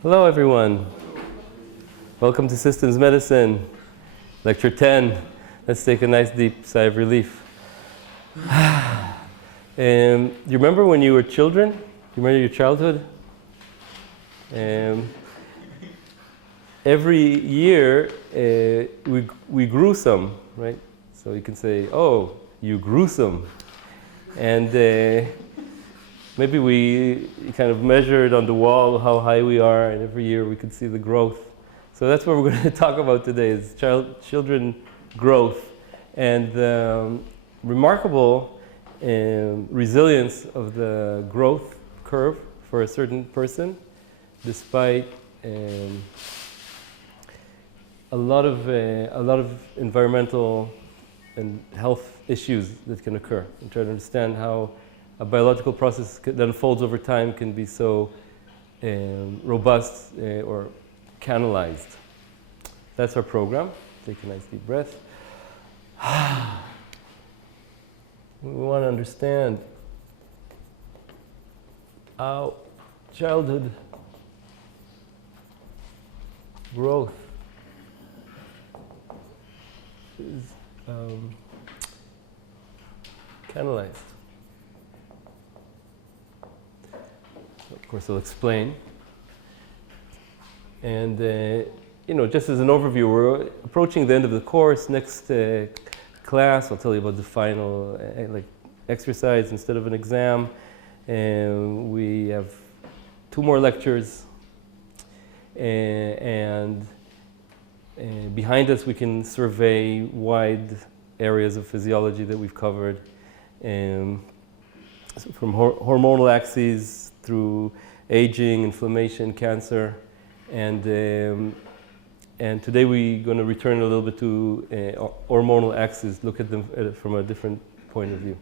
Hello everyone. Welcome to Systems Medicine, Lecture 10. Let's take a nice deep sigh of relief. You remember when you were children? You remember your childhood? Every year we grew some, right? So you can say, oh, you grew some. And maybe we kind of measured on the wall how high we are, and every year we could see the growth. So that's what we're going to talk about today, is children growth and the remarkable resilience of the growth curve for a certain person, despite a lot of environmental and health issues that can occur, and try to understand how a biological process that unfolds over time can be so robust or canalized. That's our program. Take a nice deep breath. We want to understand how childhood growth is canalized. Of course, I'll explain. And, just as an overview, we're approaching the end of the course. Next class, I'll tell you about the final exercise instead of an exam. And we have 2 more lectures. And behind us, we can survey wide areas of physiology that we've covered. So from hormonal axes through aging, inflammation, cancer, and today we're going to return a little bit to hormonal axes, look at them from a different point of view.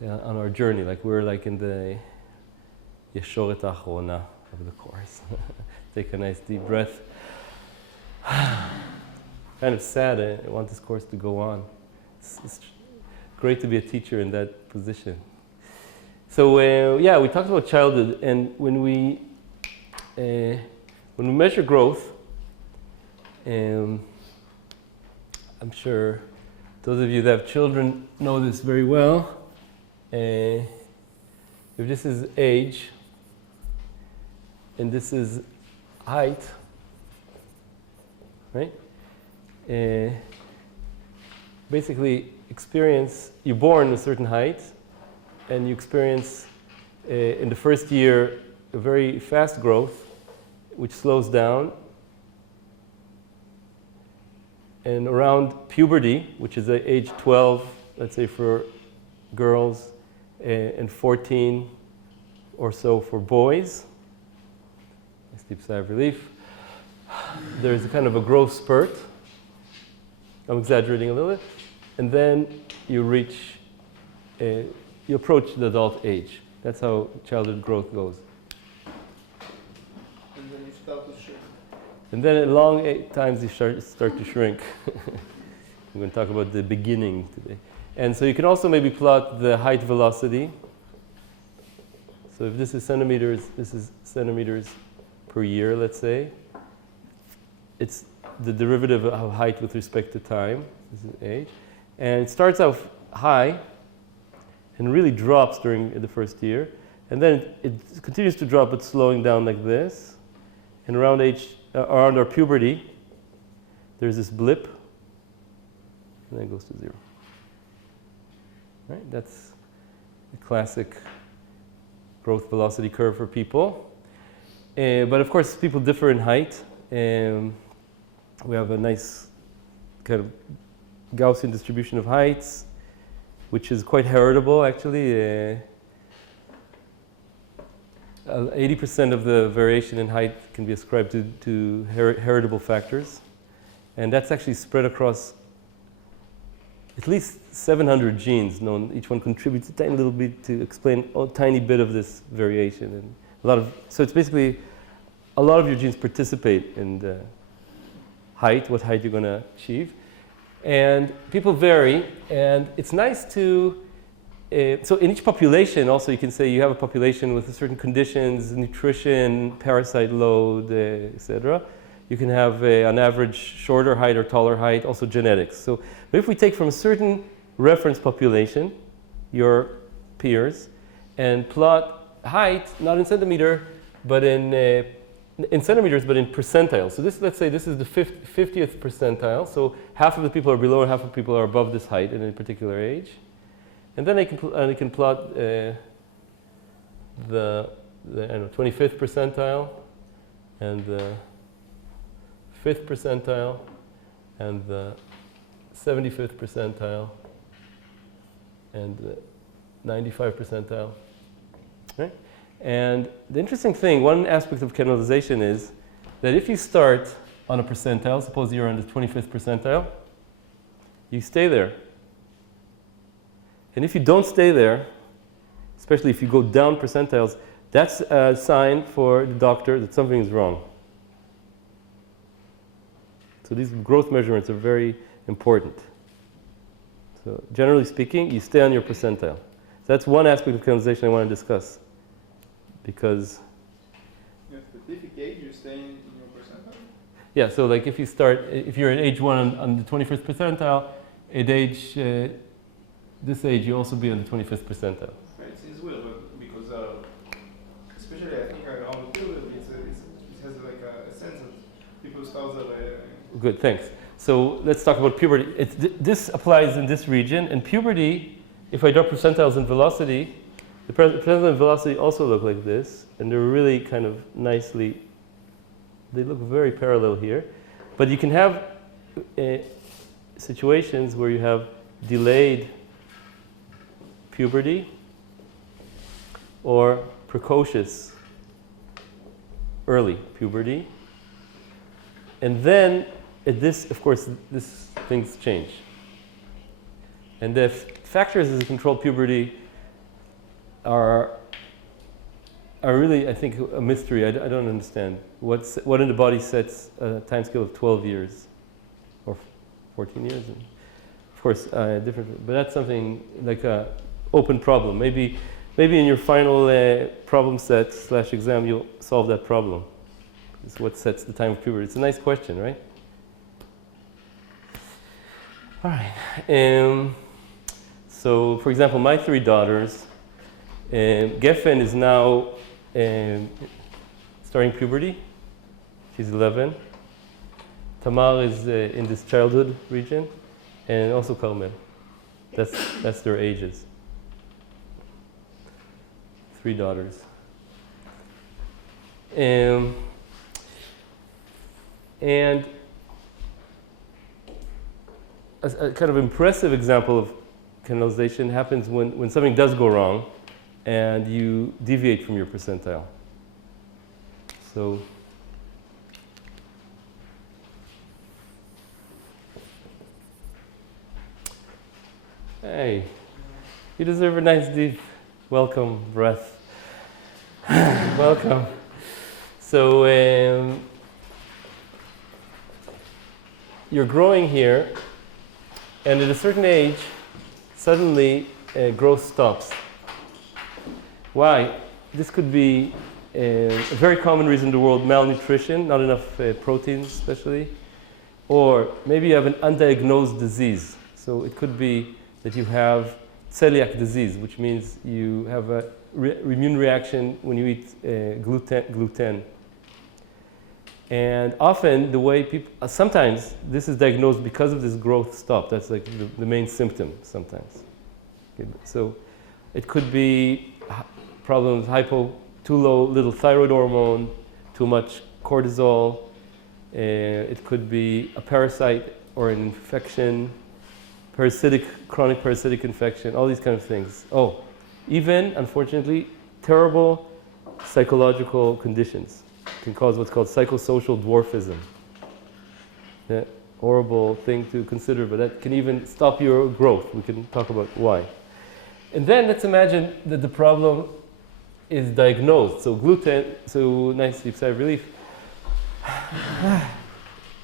On our journey, we're in the yeshoret achrona of the course. Take a nice deep breath. Kind of sad. I want this course to go on. It's great to be a teacher in that position. So we talked about childhood, and when we measure growth, I'm sure those of you that have children know this very well. If this is age and this is height, right? Basically, you're born a certain height, and you experience in the first year a very fast growth, which slows down. And around puberty, which is at age 12, let's say for girls, and 14 or so for boys, nice deep sigh of relief, there's a kind of a growth spurt. I'm exaggerating a little bit. And then you approach the adult age. That's how childhood growth goes. And then you start to shrink. And then at long times you start to shrink. We're going to talk about the beginning today. And so you can also maybe plot the height velocity. So if this is centimeters per year, let's say. It's the derivative of height with respect to time. This is age. And it starts off high and really drops during the first year. And then it continues to drop, but slowing down like this. And around our puberty, there's this blip, and then it goes to 0. Right? That's the classic growth velocity curve for people. But of course, people differ in height. We have a nice kind of Gaussian distribution of heights, which is quite heritable, actually. 80% of the variation in height can be ascribed to heritable factors. And that's actually spread across at least 700 genes known. Each one contributes a tiny little bit to explain a tiny bit of this variation. And so it's basically a lot of your genes participate in the height, what height you're going to achieve. And people vary, and it's nice to so in each population, also you can say you have a population with certain conditions, nutrition, parasite load, etc. You can have, on average, shorter height or taller height, also genetics. So if we take from a certain reference population, your peers, and plot height, not in centimeter, but in centimeters, but in percentiles. So this, let's say this is the 50th percentile. So half of the people are below and half of the people are above this height in a particular age. And then I can plot the I don't know, 25th percentile and the 5th percentile and the 75th percentile and the 95th percentile. Right? And the interesting thing, one aspect of canalization is that if you start on a percentile, suppose you're on the 25th percentile, you stay there. And if you don't stay there, especially if you go down percentiles, that's a sign for the doctor that something is wrong. So these growth measurements are very important. So generally speaking, you stay on your percentile. So that's one aspect of canalization I want to discuss. Because in a specific age, you're staying in your percentile? Yeah, so like if you're at age 1 on the 21st percentile, at age, this age, you'll also be on the 25th percentile. Right, it seems weird, but because, especially I think on the field, it has like a sense that people's styles are... Good, thanks. So let's talk about puberty. This applies in this region, and puberty, if I draw percentiles in velocity, the percentile in velocity also look like this, and they're really kind of nicely, they look very parallel here. But you can have situations where you have delayed puberty or precocious early puberty. And then at this, of course, things change. And the factors that control puberty are really, I think, a mystery. I don't understand. What in the body sets a time scale of 12 years or 14 years? And of course, different. But that's something like a open problem. Maybe in your final problem set / exam, you'll solve that problem. It's what sets the time of puberty. It's a nice question, right? All right. So, for example, my 3 daughters, Geffen is now starting puberty. She's 11. Tamar is in this childhood region, and also Carmel. That's their ages. 3 daughters. And a kind of impressive example of canalization happens when something does go wrong and you deviate from your percentile. So hey, you deserve a nice deep welcome breath. Welcome. So you're growing here, and at a certain age, suddenly growth stops. Why? This could be a very common reason in the world: malnutrition, not enough proteins especially, or maybe you have an undiagnosed disease. So it could be that you have celiac disease, which means you have a immune reaction when you eat gluten. And often the way people, sometimes this is diagnosed because of this growth stop. That's like the main symptom sometimes. Okay, so it could be problems, too low little thyroid hormone, too much cortisol. It could be a parasite or an infection, chronic parasitic infection, all these kind of things. Oh, even, unfortunately, terrible psychological conditions can cause what's called psychosocial dwarfism. Yeah, horrible thing to consider, but that can even stop your growth. We can talk about why. And then let's imagine that the problem is diagnosed. So gluten, so nice deep sigh of relief.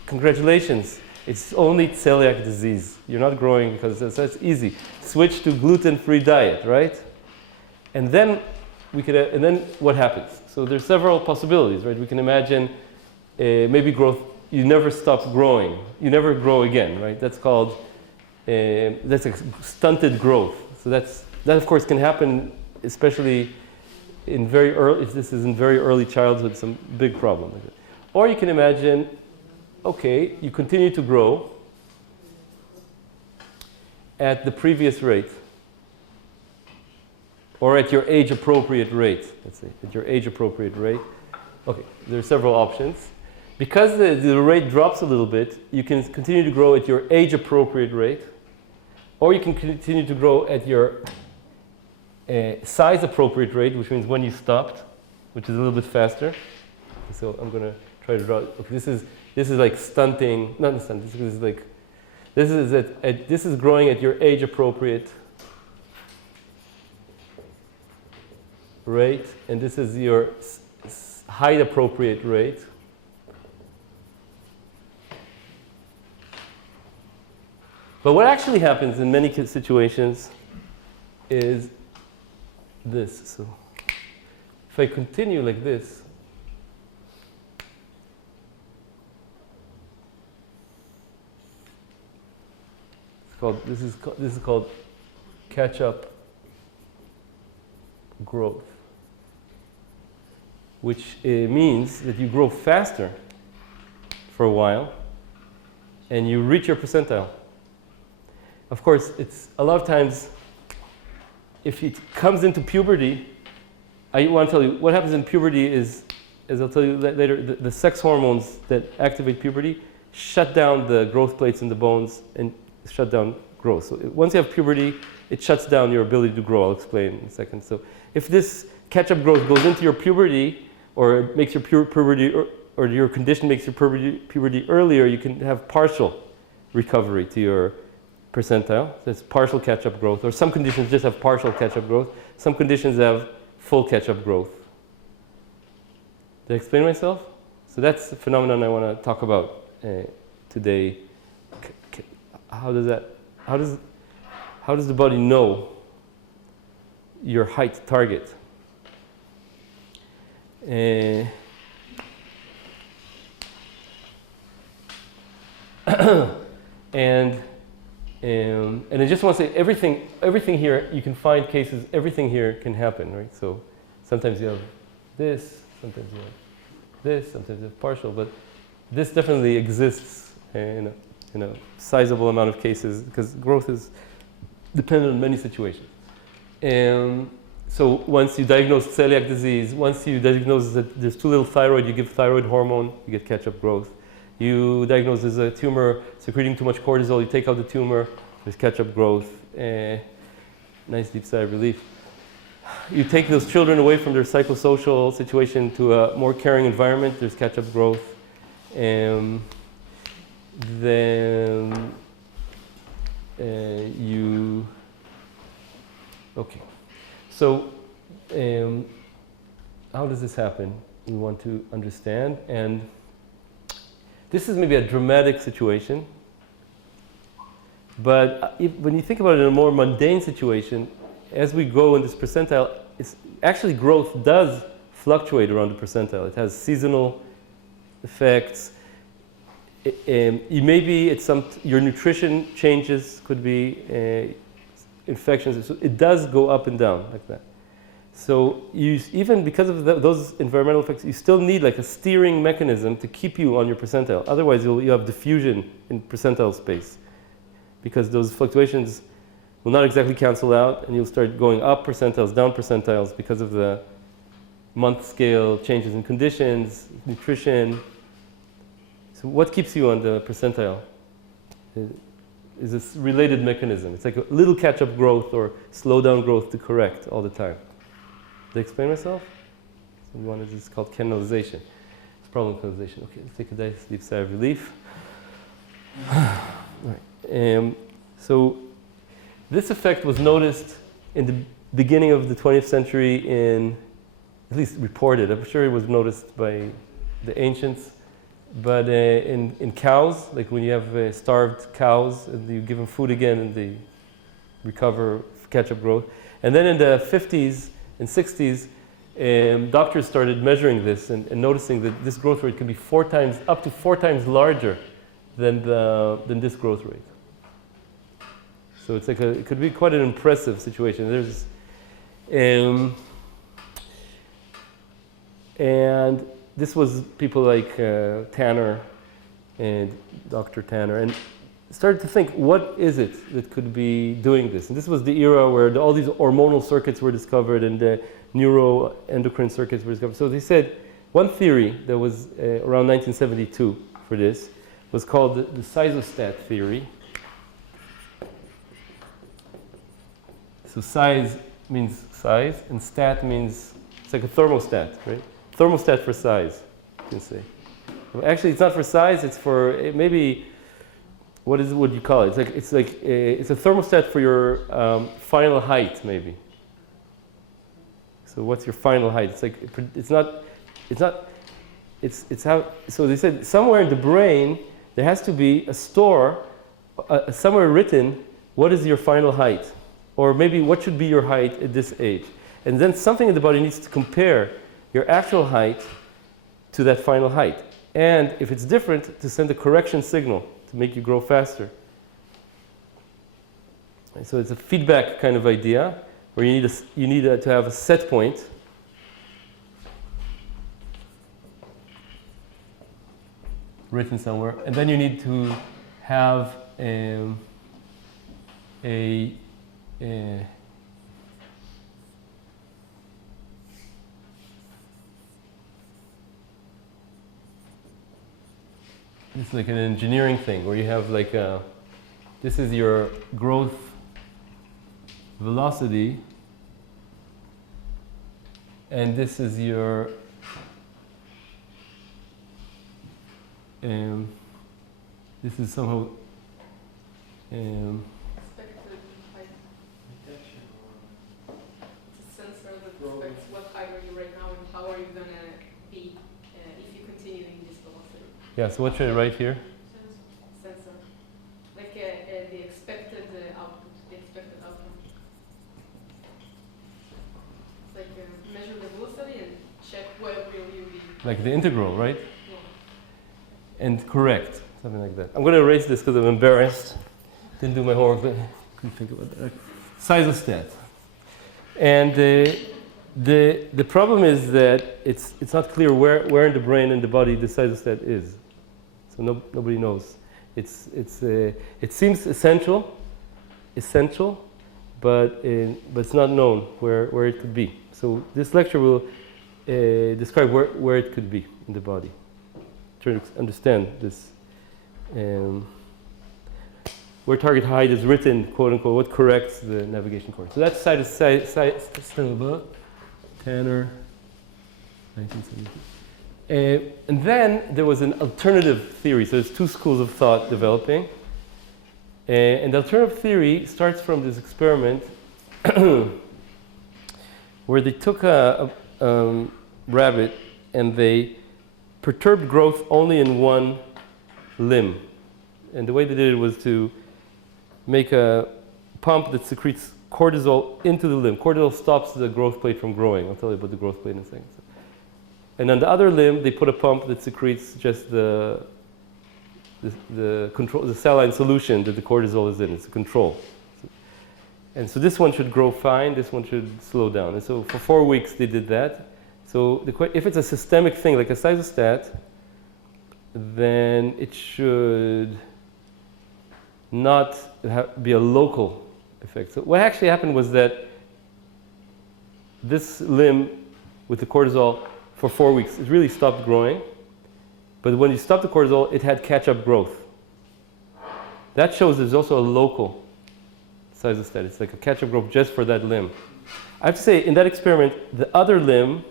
Congratulations. It's only celiac disease. You're not growing because that's easy. Switch to gluten-free diet, right? And then and then what happens? So there's several possibilities, right? We can imagine maybe growth. You never stop growing. You never grow again, right? That's called that's a stunted growth. So that of course can happen, especially in very early. If this is in very early childhood, some big problem. Or you can imagine, okay, you continue to grow at the previous rate, or at your age-appropriate rate. Let's say at your age-appropriate rate. Okay, there are several options. Because the rate drops a little bit, you can continue to grow at your age-appropriate rate, or you can continue to grow at your size-appropriate rate, which means when you stopped, which is a little bit faster. So I'm going to try to draw. Okay, this is like stunting. Not stunting. This is growing at your age-appropriate rate, and this is your height-appropriate rate. But what actually happens in many situations is this. So if I continue like this, this is called catchup growth, which means that you grow faster for a while and you reach your percentile. Of course, it's a lot of times, if it comes into puberty, I want to tell you what happens in puberty is, as I'll tell you later, the sex hormones that activate puberty shut down the growth plates in the bones and shut down growth. So once you have puberty, it shuts down your ability to grow. I'll explain in a second. So if this catch-up growth goes into your puberty, or makes your puberty, or your condition makes your puberty earlier, you can have partial recovery to your percentile. That's partial catch-up growth. Or some conditions just have partial catch-up growth. Some conditions have full catch-up growth. Did I explain myself? So that's the phenomenon I want to talk about today. How does the body know your height target? And I just want to say everything here, you can find cases, everything here can happen, right? So sometimes you have this, sometimes you have this, sometimes you have partial, but this definitely exists in a sizable amount of cases because growth is dependent on many situations. So once you diagnose celiac disease, once you diagnose that there's too little thyroid, you give thyroid hormone, you get catch-up growth. You diagnose there's a tumor secreting too much cortisol, you take out the tumor, there's catch-up growth. Nice deep sigh of relief. You take those children away from their psychosocial situation to a more caring environment, there's catch-up growth. Then okay. So how does this happen? We want to understand. And this is maybe a dramatic situation, but when you think about it in a more mundane situation, as we go in this percentile, actually growth does fluctuate around the percentile. It has seasonal effects. Maybe your nutrition changes, could be infections. So it does go up and down like that. So even because of those environmental effects, you still need like a steering mechanism to keep you on your percentile. Otherwise, you'll have diffusion in percentile space because those fluctuations will not exactly cancel out, and you'll start going up percentiles, down percentiles because of the month scale changes in conditions, nutrition. So what keeps you on the percentile is this related mechanism. It's like a little catch-up growth or slow down growth to correct all the time. Did I explain myself? So one is called canalization. It's problem canalization. Okay, let's take a nice deep sigh of relief. Right. So this effect was noticed in the beginning of the 20th century at least reported. I'm sure it was noticed by the ancients. But in cows, like when you have starved cows and you give them food again and they recover, catch up growth. And then in the 50s and 60s, doctors started measuring this and noticing that this growth rate can be up to four times larger than this growth rate. So it's like it could be quite an impressive situation. And this was people like Tanner and Dr. Tanner, and started to think, what is it that could be doing this? And this was the era where all these hormonal circuits were discovered and the neuroendocrine circuits were discovered. So they said one theory that was around 1972 for this was called the sizostat theory. So size means size, and stat means, it's like a thermostat, right? Thermostat for size, you can say. Well, actually, it's not for size, it's for maybe, what would you call it? It's a thermostat for your final height, maybe. So what's your final height? It's how, so they said somewhere in the brain, there has to be a store, somewhere written, what is your final height? Or maybe what should be your height at this age? And then something in the body needs to compare your actual height to that final height. And if it's different, to send a correction signal to make you grow faster. And so it's a feedback kind of idea where you need to have a set point. Written somewhere. And then you need to have it's like an engineering thing where you have like this is your growth velocity and this is your this is somehow expected height. It's a sensor that expects what height are you right now and how are you going to be if you continue in this velocity. yeah, so what should I write here? Sensor. Like the expected output. The expected outcome. It's like measure the velocity and check what will you be. Like the integral, right? Yeah. And correct, something like that. I'm going to erase this because I'm embarrassed. Didn't do my homework, but couldn't think about that. Sizostat. And the problem is that it's not clear where in the brain and the body the sizostat is. So nobody knows. It seems essential, but it's not known where it could be. So this lecture will describe where it could be in the body. Try to understand this. Where target height is written, quote unquote, what corrects the navigation course. So that's Tanner, 1972. And then there was an alternative theory. So there's two schools of thought developing. And the alternative theory starts from this experiment where they took a rabbit and they perturbed growth only in one limb. And the way they did it was to make a pump that secretes cortisol into the limb. Cortisol stops the growth plate from growing. I'll tell you about the growth plate in a second. And on the other limb, they put a pump that secretes just the saline solution that the cortisol is in. It's a control. And so this one should grow fine. This one should slow down. And so for 4 weeks, they did that. So if it's a systemic thing, like a sizostat, then it should not be a local effect. So what actually happened was that this limb with the cortisol for 4 weeks, it really stopped growing. But when you stop the cortisol, it had catch-up growth. That shows there's also a local sizostat. It's like a catch-up growth just for that limb. I have to say, in that experiment, the other limb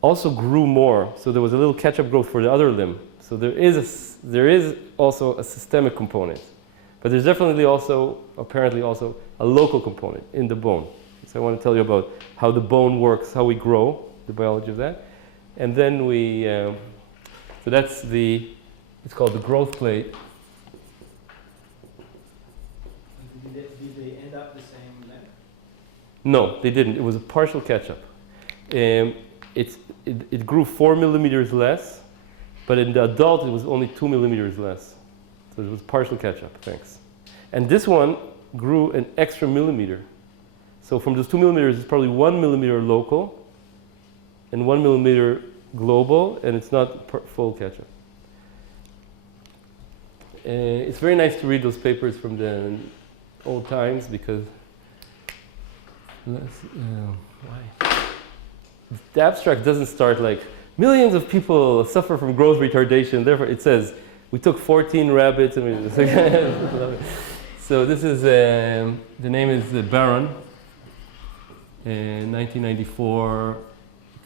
also grew more. So there was a little catch-up growth for the other limb. So there is also a systemic component. But there's definitely also, apparently also, a local component in the bone. So I want to tell you about how the bone works, how we grow, the biology of that. And then we So that's it's called the growth plate. Did they end up the same length? No, they didn't. It was a partial catch-up. It grew 4 millimeters less, but in the adult it was only 2 millimeters less. So it was partial catch-up, thanks. And this one grew an extra millimeter. So from those 2 millimeters, it's probably 1 millimeter local and 1 millimeter global, and it's not full catch-up. It's very nice to read those papers from the old times because why? The abstract doesn't start like millions of people suffer from growth retardation. Therefore, it says we took 14 rabbits and we. So this is the name is Baron. 1994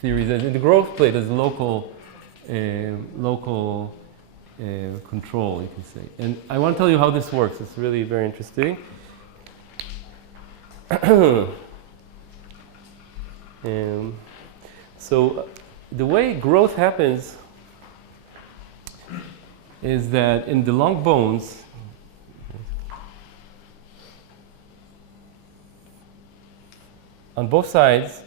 theories. And the growth plate is local control, you can say. And I want to tell you how this works. It's really very interesting. So the way growth happens is that in the long bones, on both sides,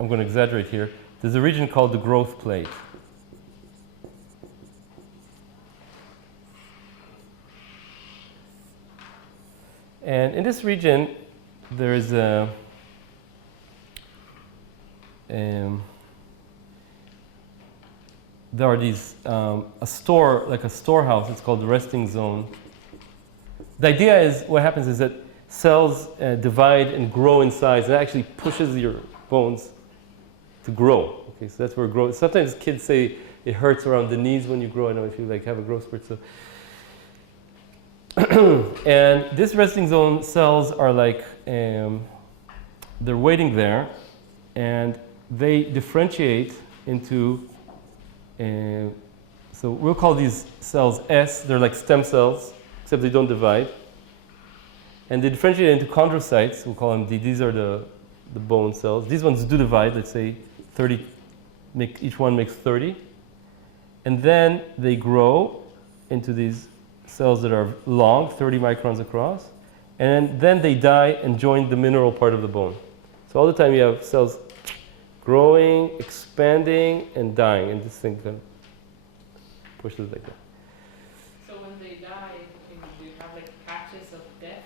I'm going to exaggerate here, there's a region called the growth plate. And in this region, there is there are these a storehouse. It's called the resting zone. The idea is what happens is that cells divide and grow in size. It actually pushes your bones to grow. Okay, so that's where growth. Sometimes kids say it hurts around the knees when you grow. I know if you have a growth spurt. So. And this resting zone cells are they're waiting there, and they differentiate into, so we'll call these cells S. They're like stem cells, except they don't divide. And they differentiate into chondrocytes. We'll call them D. These are the bone cells. These ones do divide. Let's say 30, each one makes 30. And then they grow into these cells that are long, 30 microns across, and then they die and join the mineral part of the bone. So all the time you have cells growing, expanding, and dying, and this thing kind of pushes like that. So when they die, do you have patches of death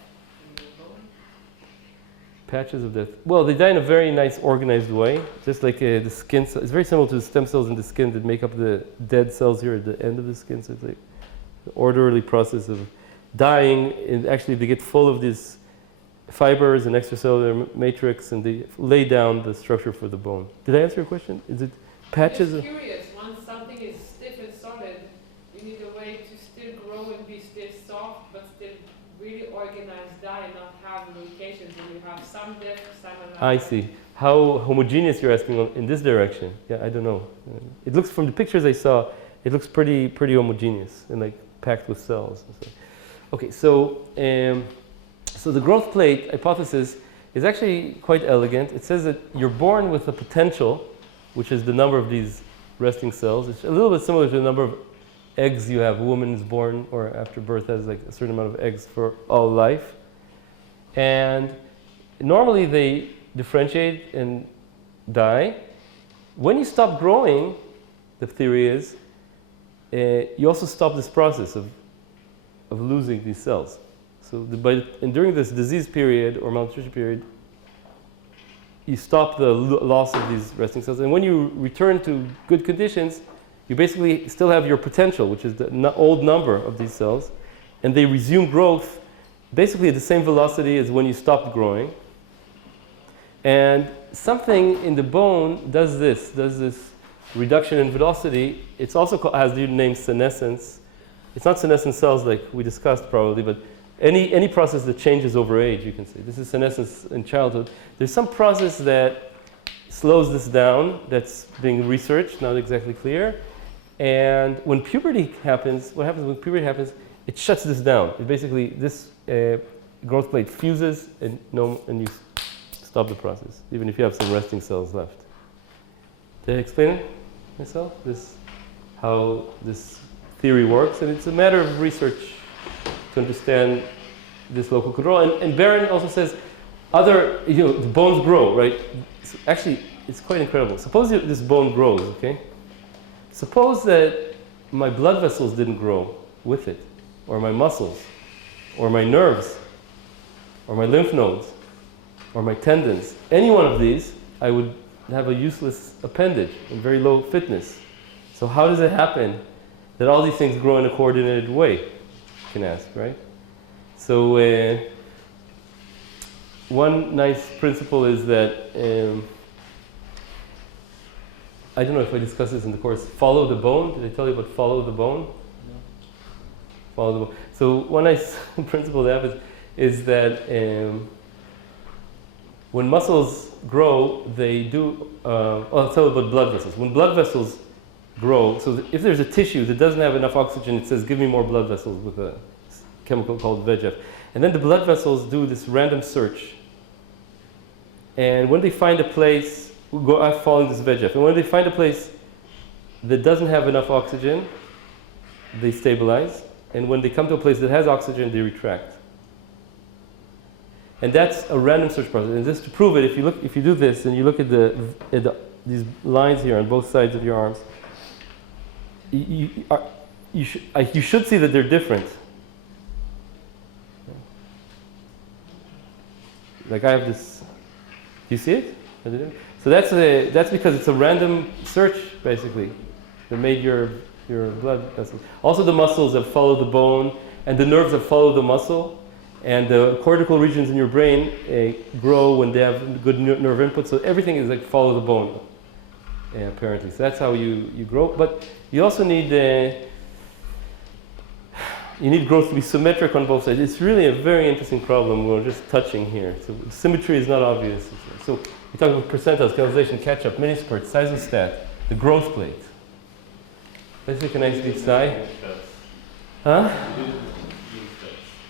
in the bone? Patches of death. Well, they die in a very nice, organized way, just like the skin. It's very similar to the stem cells in the skin that make up the dead cells here at the end of the skin. So it's like orderly process of dying, and actually they get full of these fibers and extracellular matrix, and they lay down the structure for the bone. Did I answer your question? Is it patches? I'm just curious. Once something is stiff and solid, you need a way to still grow and be still soft, but still really organized die and not have locations when you have some depth, some amount. I see. How homogeneous you're asking in this direction? Yeah, I don't know. It looks, from the pictures I saw, it looks pretty homogeneous and packed with cells. Okay, so the growth plate hypothesis is actually quite elegant. It says that you're born with a potential, which is the number of these resting cells. It's a little bit similar to the number of eggs you have. A woman is born, or after birth has a certain amount of eggs for all life. And normally they differentiate and die. When you stop growing, the theory is, you also stop this process of losing these cells. So and during this disease period or malnutrition period, you stop the loss of these resting cells. And when you return to good conditions, you basically still have your potential, which is the old number of these cells, and they resume growth basically at the same velocity as when you stopped growing. And something in the bone does this reduction in velocity. It's also has the name senescence. It's not senescent cells like we discussed probably, but any process that changes over age, you can say. This is senescence in childhood. There's some process that slows this down that's being researched, not exactly clear. And when puberty happens, what happens when puberty happens, it shuts this down. It basically, this growth plate fuses and you stop the process, even if you have some resting cells left. Did I explain it myself? how this theory works, and it's a matter of research to understand this local control. And Barron also says the bones grow, right? So actually, it's quite incredible. Suppose this bone grows, okay? Suppose that my blood vessels didn't grow with it, or my muscles, or my nerves, or my lymph nodes, or my tendons. Any one of these, I would have a useless appendage and very low fitness. So how does it happen that all these things grow in a coordinated way? You can ask, right? So one nice principle is that, I don't know if I discussed this in the course, follow the bone. Did I tell you about follow the bone? No. Follow the bone. So one nice principle that happens is that when muscles grow, they do, I'll tell you about blood vessels. When blood vessels grow, so if there's a tissue that doesn't have enough oxygen, it says, give me more blood vessels with a chemical called VEGF. And then the blood vessels do this random search. And when they find a place, we go out following this VEGF. And when they find a place that doesn't have enough oxygen, they stabilize. And when they come to a place that has oxygen, they retract. And that's a random search process. And just to prove it, if you do this and you look at these lines here on both sides of your arms, you should see that they're different. Like I have this. Do you see it? So that's because it's a random search, basically, that made your blood vessels. Also, the muscles that follow the bone, and the nerves that follow the muscle, and the cortical regions in your brain grow when they have good nerve input. So everything is like follow the bone, apparently. So that's how you grow. But you also need growth to be symmetric on both sides. It's really a very interesting problem we're just touching here. So symmetry is not obvious. So we talk about percentiles, canalization, catchup, mini spurt, seismostat, the growth plate. Let's take a nice deep sigh. Huh?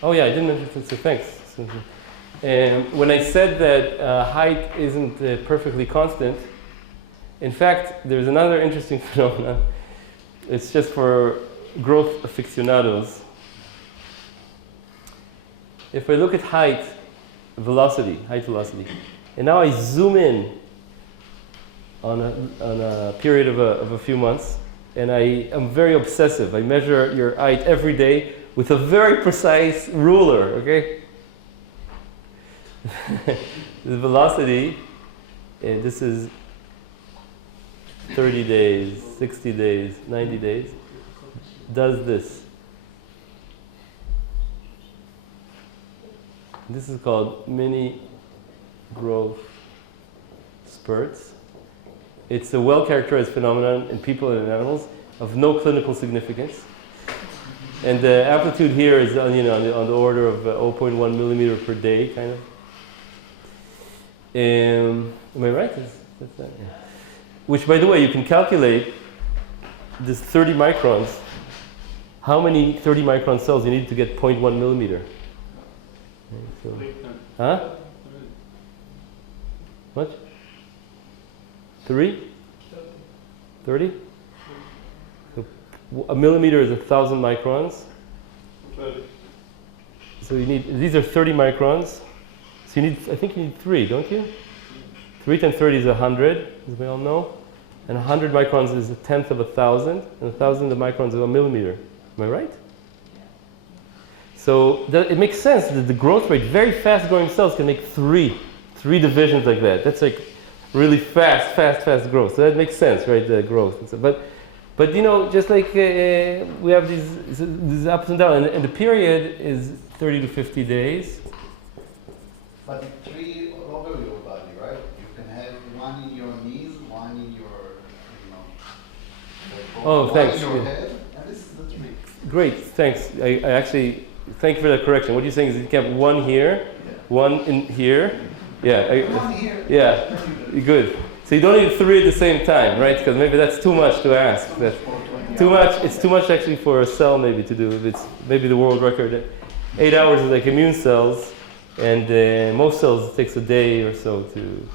Oh yeah, I didn't mention it, so thanks. When I said that height isn't perfectly constant, in fact, there's another interesting phenomenon. It's just for growth aficionados. If I look at height velocity, and now I zoom in on a period of a few months, and I am very obsessive. I measure your height every day with a very precise ruler, okay? The velocity, and this is 30 days, 60 days, 90 days, does this. This is called mini growth spurts. It's a well-characterized phenomenon in people and in animals of no clinical significance. And the amplitude here is on the order of 0.1 millimeter per day, kind of. Am I right? That's that? Yeah. Which, by the way, you can calculate this 30 microns. How many 30 micron cells you need to get 0.1 millimeter? So, huh? What? 3? 30? So a millimeter is 1,000 microns. 30. So you need, these are 30 microns. So you need, I think you need 3, don't you? 3 times 30 is 100, as we all know. And 100 microns is 1/10 of 1,000. And 1,000 of microns is a millimeter. Am I right? So it makes sense that the growth rate, very fast growing cells can make three divisions like that. That's like really fast growth. So that makes sense, right? The growth. But you know, just like we have these ups and downs, and the period is 30 to 50 days. But 3 all over your body, right? You can have one in your knees, one in your, Oh, thanks. in your head, and this is the 3. Great, thanks. I actually, thank you for that correction. What you're saying is you can have one here, one in here. Yeah. One here. Yeah, good. So you don't need 3 at the same time, right? Because maybe that's too much to ask. That's too much. It's too much actually for a cell maybe to do. It's maybe the world record. 8 hours is like immune cells, and most cells it takes a day or so to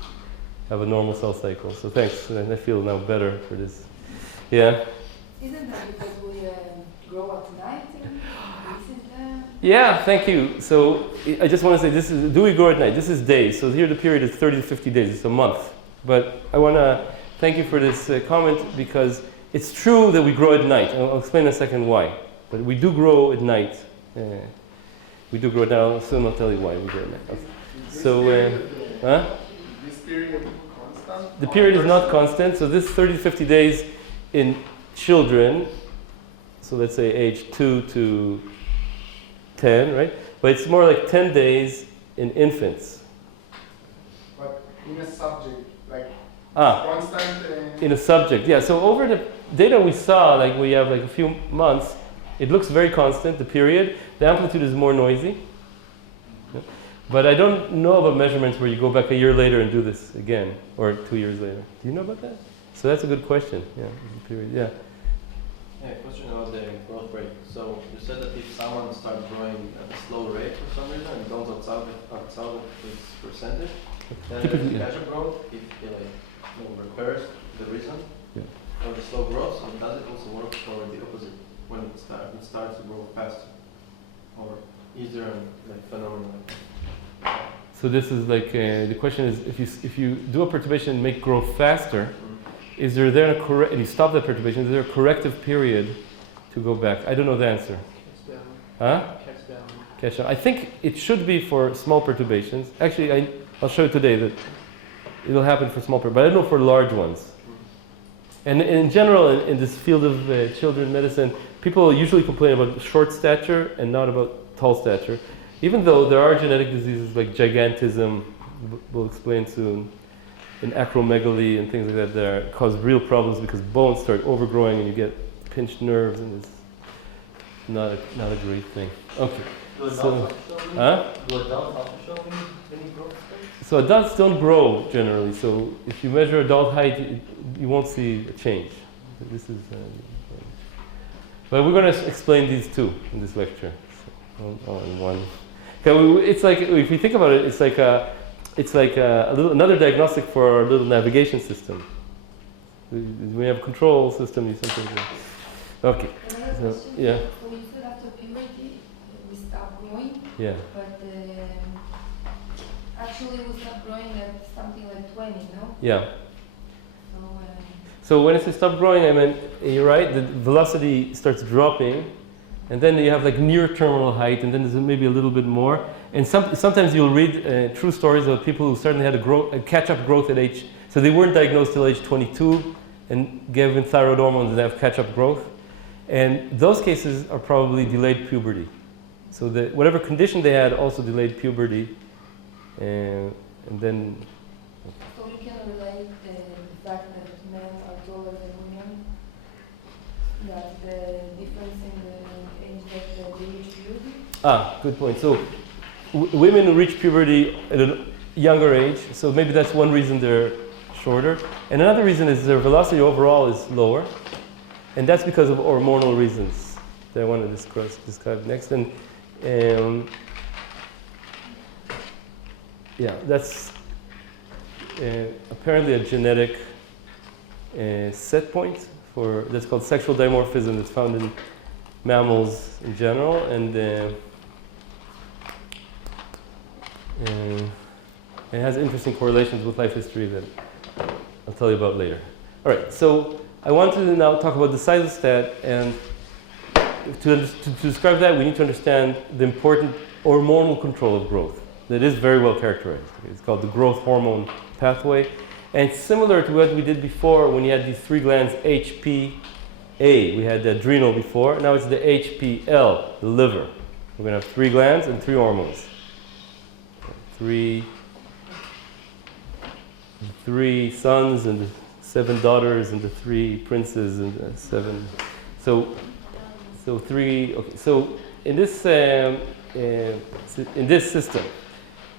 have a normal cell cycle. So thanks. I feel now better for this. Yeah. Isn't that because we grow at night? This is the... Yeah, thank you. So I just want to say, this is, do we grow at night? This is days. So here the period is 30 to 50 days. It's a month. But I want to thank you for this comment, because it's true that we grow at night. I'll explain in a second why. But we do grow at night. We do grow now, soon I'll tell you why we grow at night. Okay. So, This period constant? the period is not constant. So this 30 to 50 days in children, so let's say age 2 to 10, right? But it's more like 10 days in infants. But in a subject, like Ah, constant. in a subject, yeah. So over the data we saw, like we have like a few months, it looks very constant, the period. The amplitude is more noisy. Yeah. But I don't know about measurements where you go back a year later and do this again, or 2 years later. Do you know about that? So that's a good question. Yeah, the period. Yeah. Yeah, question about the growth rate. So you said that if someone starts growing at a slow rate for some reason and goes outside of its percentage, then Typically, the yeah. catchup growth, if it requires the reason Yeah. for the slow growth, so does it also work for the opposite when it starts to grow faster? Or is there a phenomenon like that? So this is like the question is, if you do a perturbation and make growth faster, is there then and you stop that perturbation, is there a corrective period to go back? I don't know the answer. Huh? Catch down. I think it should be for small perturbations. Actually, I'll show you today that it'll happen for small perturbations, but I don't know for large ones. And in general, in this field of children medicine, people usually complain about short stature and not about tall stature. Even though there are genetic diseases like gigantism, we'll explain soon, and acromegaly and things like that cause real problems because bones start overgrowing and you get pinched nerves, and it's not a great thing. Okay. Do So, adults also show any growth rates? So adults don't grow generally. So if you measure adult height, you won't see a change. This is. But we're going to explain these two in this lecture. So, all in one. Okay, it's like, if you think about it, it's like another diagnostic for our little navigation system. When you have a control system, you simply. Okay. Another So, question. yeah. So you said after puberty we stop growing, Yeah. but actually we stop growing at something like 20, no? Yeah. So, So when it says stop growing, I mean, you're right, the velocity starts dropping, and then you have like near terminal height, and then there's maybe a little bit more. And sometimes you'll read true stories of people who certainly had a catch-up growth at age, so they weren't diagnosed till age 22 and given thyroid hormones and have catch-up growth. And those cases are probably delayed puberty. So whatever condition they had also delayed puberty, and then. so you can relate the fact that men are taller than women, that the difference in the age that they reach puberty? Ah, good point. So women reach puberty at a younger age, so maybe that's one reason they're shorter. And another reason is their velocity overall is lower, and that's because of hormonal reasons that I want to describe next. And yeah, that's apparently a genetic set point that's called sexual dimorphism that's found in mammals in general, and it has interesting correlations with life history that I'll tell you about later. All right, so I want to now talk about the cytostat, and to describe that, we need to understand the important hormonal control of growth that is very well characterized. It's called the growth hormone pathway, and it's similar to what we did before when you had these three glands, HPA. We had the adrenal before, now it's the HPL, the liver. We're going to have three glands and three hormones. Three sons and 7 daughters and the 3 princes and 7. So three. Okay. So in this system,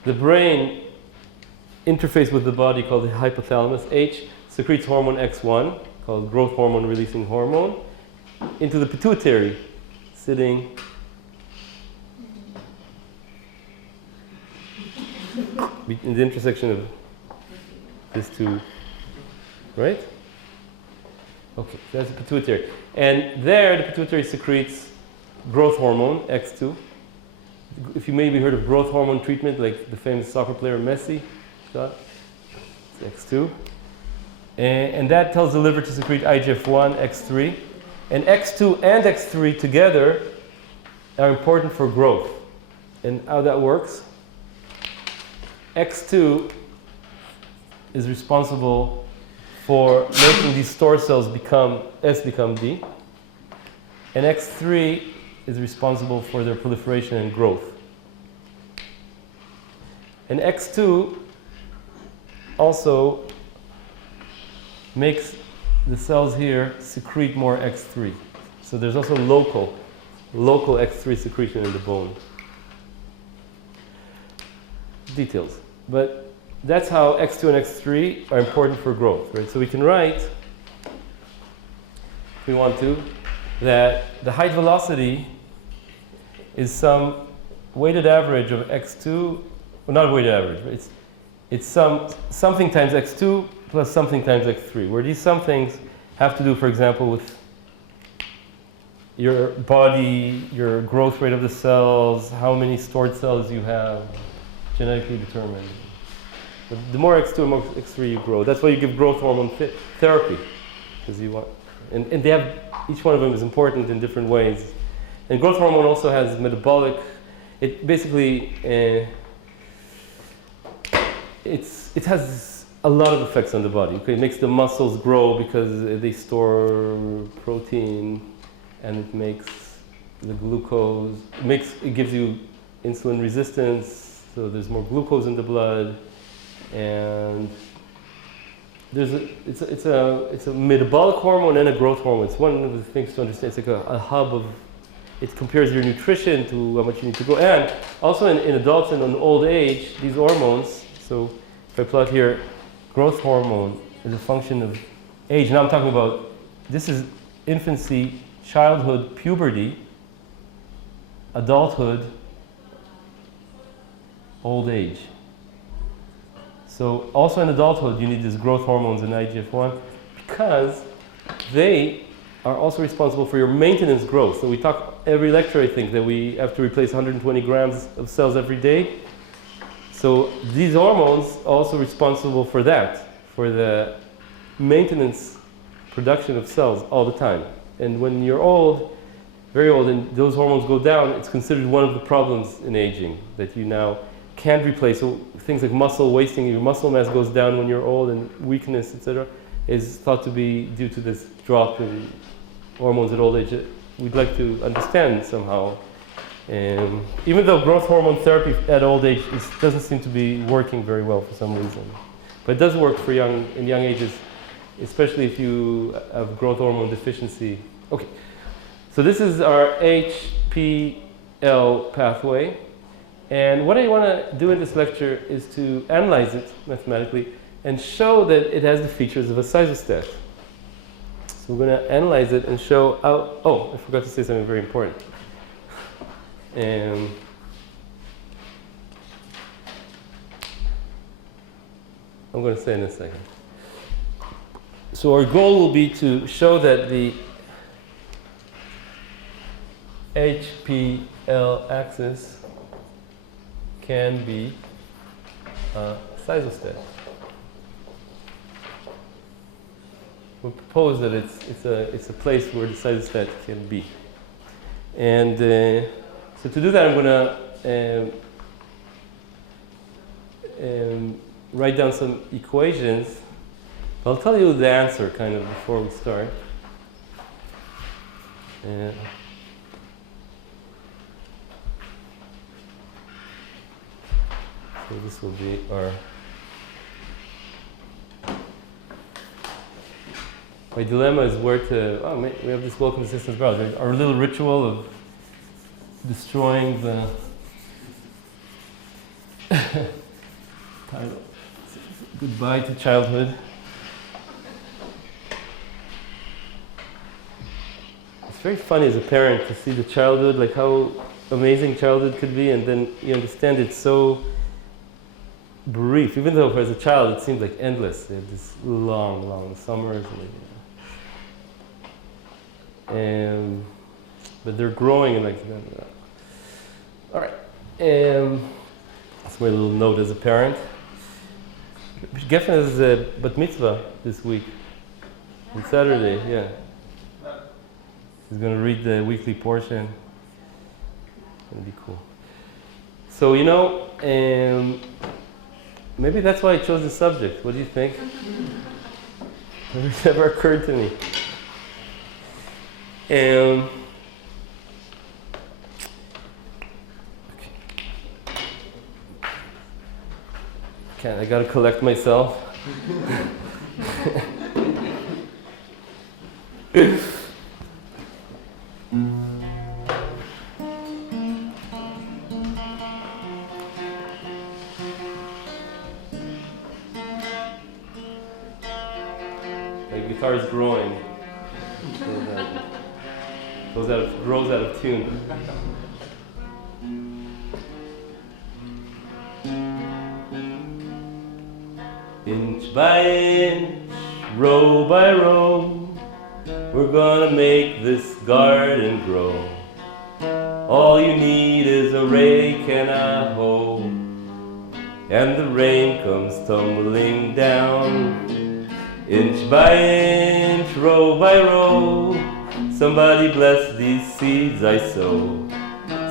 the brain interface with the body called the hypothalamus. H secretes hormone X1 called growth hormone releasing hormone into the pituitary, sitting in the intersection of these two, right? Okay, so that's the pituitary. And there, the pituitary secretes growth hormone, X2. If you maybe heard of growth hormone treatment, like the famous soccer player Messi got, it's X2. And that tells the liver to secrete IGF-1, X3. And X2 and X3 together are important for growth. And how that works, X2 is responsible for making these store cells become D. And X3 is responsible for their proliferation and growth. And X2 also makes the cells here secrete more X3. So there's also local X3 secretion in the bone. Details. But that's how X2 and X3 are important for growth, right? So we can write, if we want to, that the height velocity is some weighted average of X2, well, not weighted average, right? It's something times X2 plus something times X3, where these somethings have to do, for example, with your body, your growth rate of the cells, how many stored cells you have, genetically determined. But the more X2 and more X3 you grow, that's why you give growth hormone therapy, because you want, and they have, each one of them is important in different ways. And growth hormone also has metabolic, it basically, it has a lot of effects on the body. Okay, it makes the muscles grow because they store protein, and it makes the glucose, it gives you insulin resistance, so there's more glucose in the blood, and it's a metabolic hormone and a growth hormone. It's one of the things to understand. It's like a hub of, it compares your nutrition to how much you need to grow. And also in adults and in old age, these hormones, so if I plot here, growth hormone is a function of age. Now I'm talking about, this is infancy, childhood, puberty, adulthood, old age. So also in adulthood, you need these growth hormones and IGF-1 because they are also responsible for your maintenance growth. So we talk every lecture, I think, that we have to replace 120 grams of cells every day. So these hormones are also responsible for that, for the maintenance production of cells all the time. And when you're old, very old, and those hormones go down, it's considered one of the problems in aging that you now can't replace. So things like muscle wasting, your muscle mass goes down when you're old, and weakness, etc., is thought to be due to this drop in hormones at old age that we'd like to understand somehow. Even though growth hormone therapy at old age doesn't seem to be working very well for some reason. But it does work for in young ages, especially if you have growth hormone deficiency. Okay, so this is our HPL pathway. And what I want to do in this lecture is to analyze it mathematically and show that it has the features of a seisostat. So we're going to analyze it and show how, oh, I forgot to say something very important. I'm going to say in a second. So our goal will be to show that the HPL axis can be a seisostat. We propose that it's a place where the seisostat can be. And so to do that, I'm going to write down some equations. I'll tell you the answer kind of before we start. So this will be our, my dilemma is where to, oh, we have this welcome assistance browser. Our little ritual of destroying the title. Goodbye to childhood. It's very funny as a parent to see the childhood, like how amazing childhood could be, and then you understand it's so brief. Even though as a child it seemed like endless. They had this long, long summers. But they're growing and like that. All right. That's my little note as a parent. Geffen has a bat mitzvah this week. On Saturday, yeah. He's going to read the weekly portion. It's going to be cool. So, you know, maybe that's why I chose the subject. What do you think? It never occurred to me. I gotta collect myself. The guitar is growing. Grows out of tune. Inch by inch, row by row, we're gonna make this garden grow. All you need is a rake and a hoe, and the rain comes tumbling down. Inch by inch, row by row, somebody bless these seeds I sow.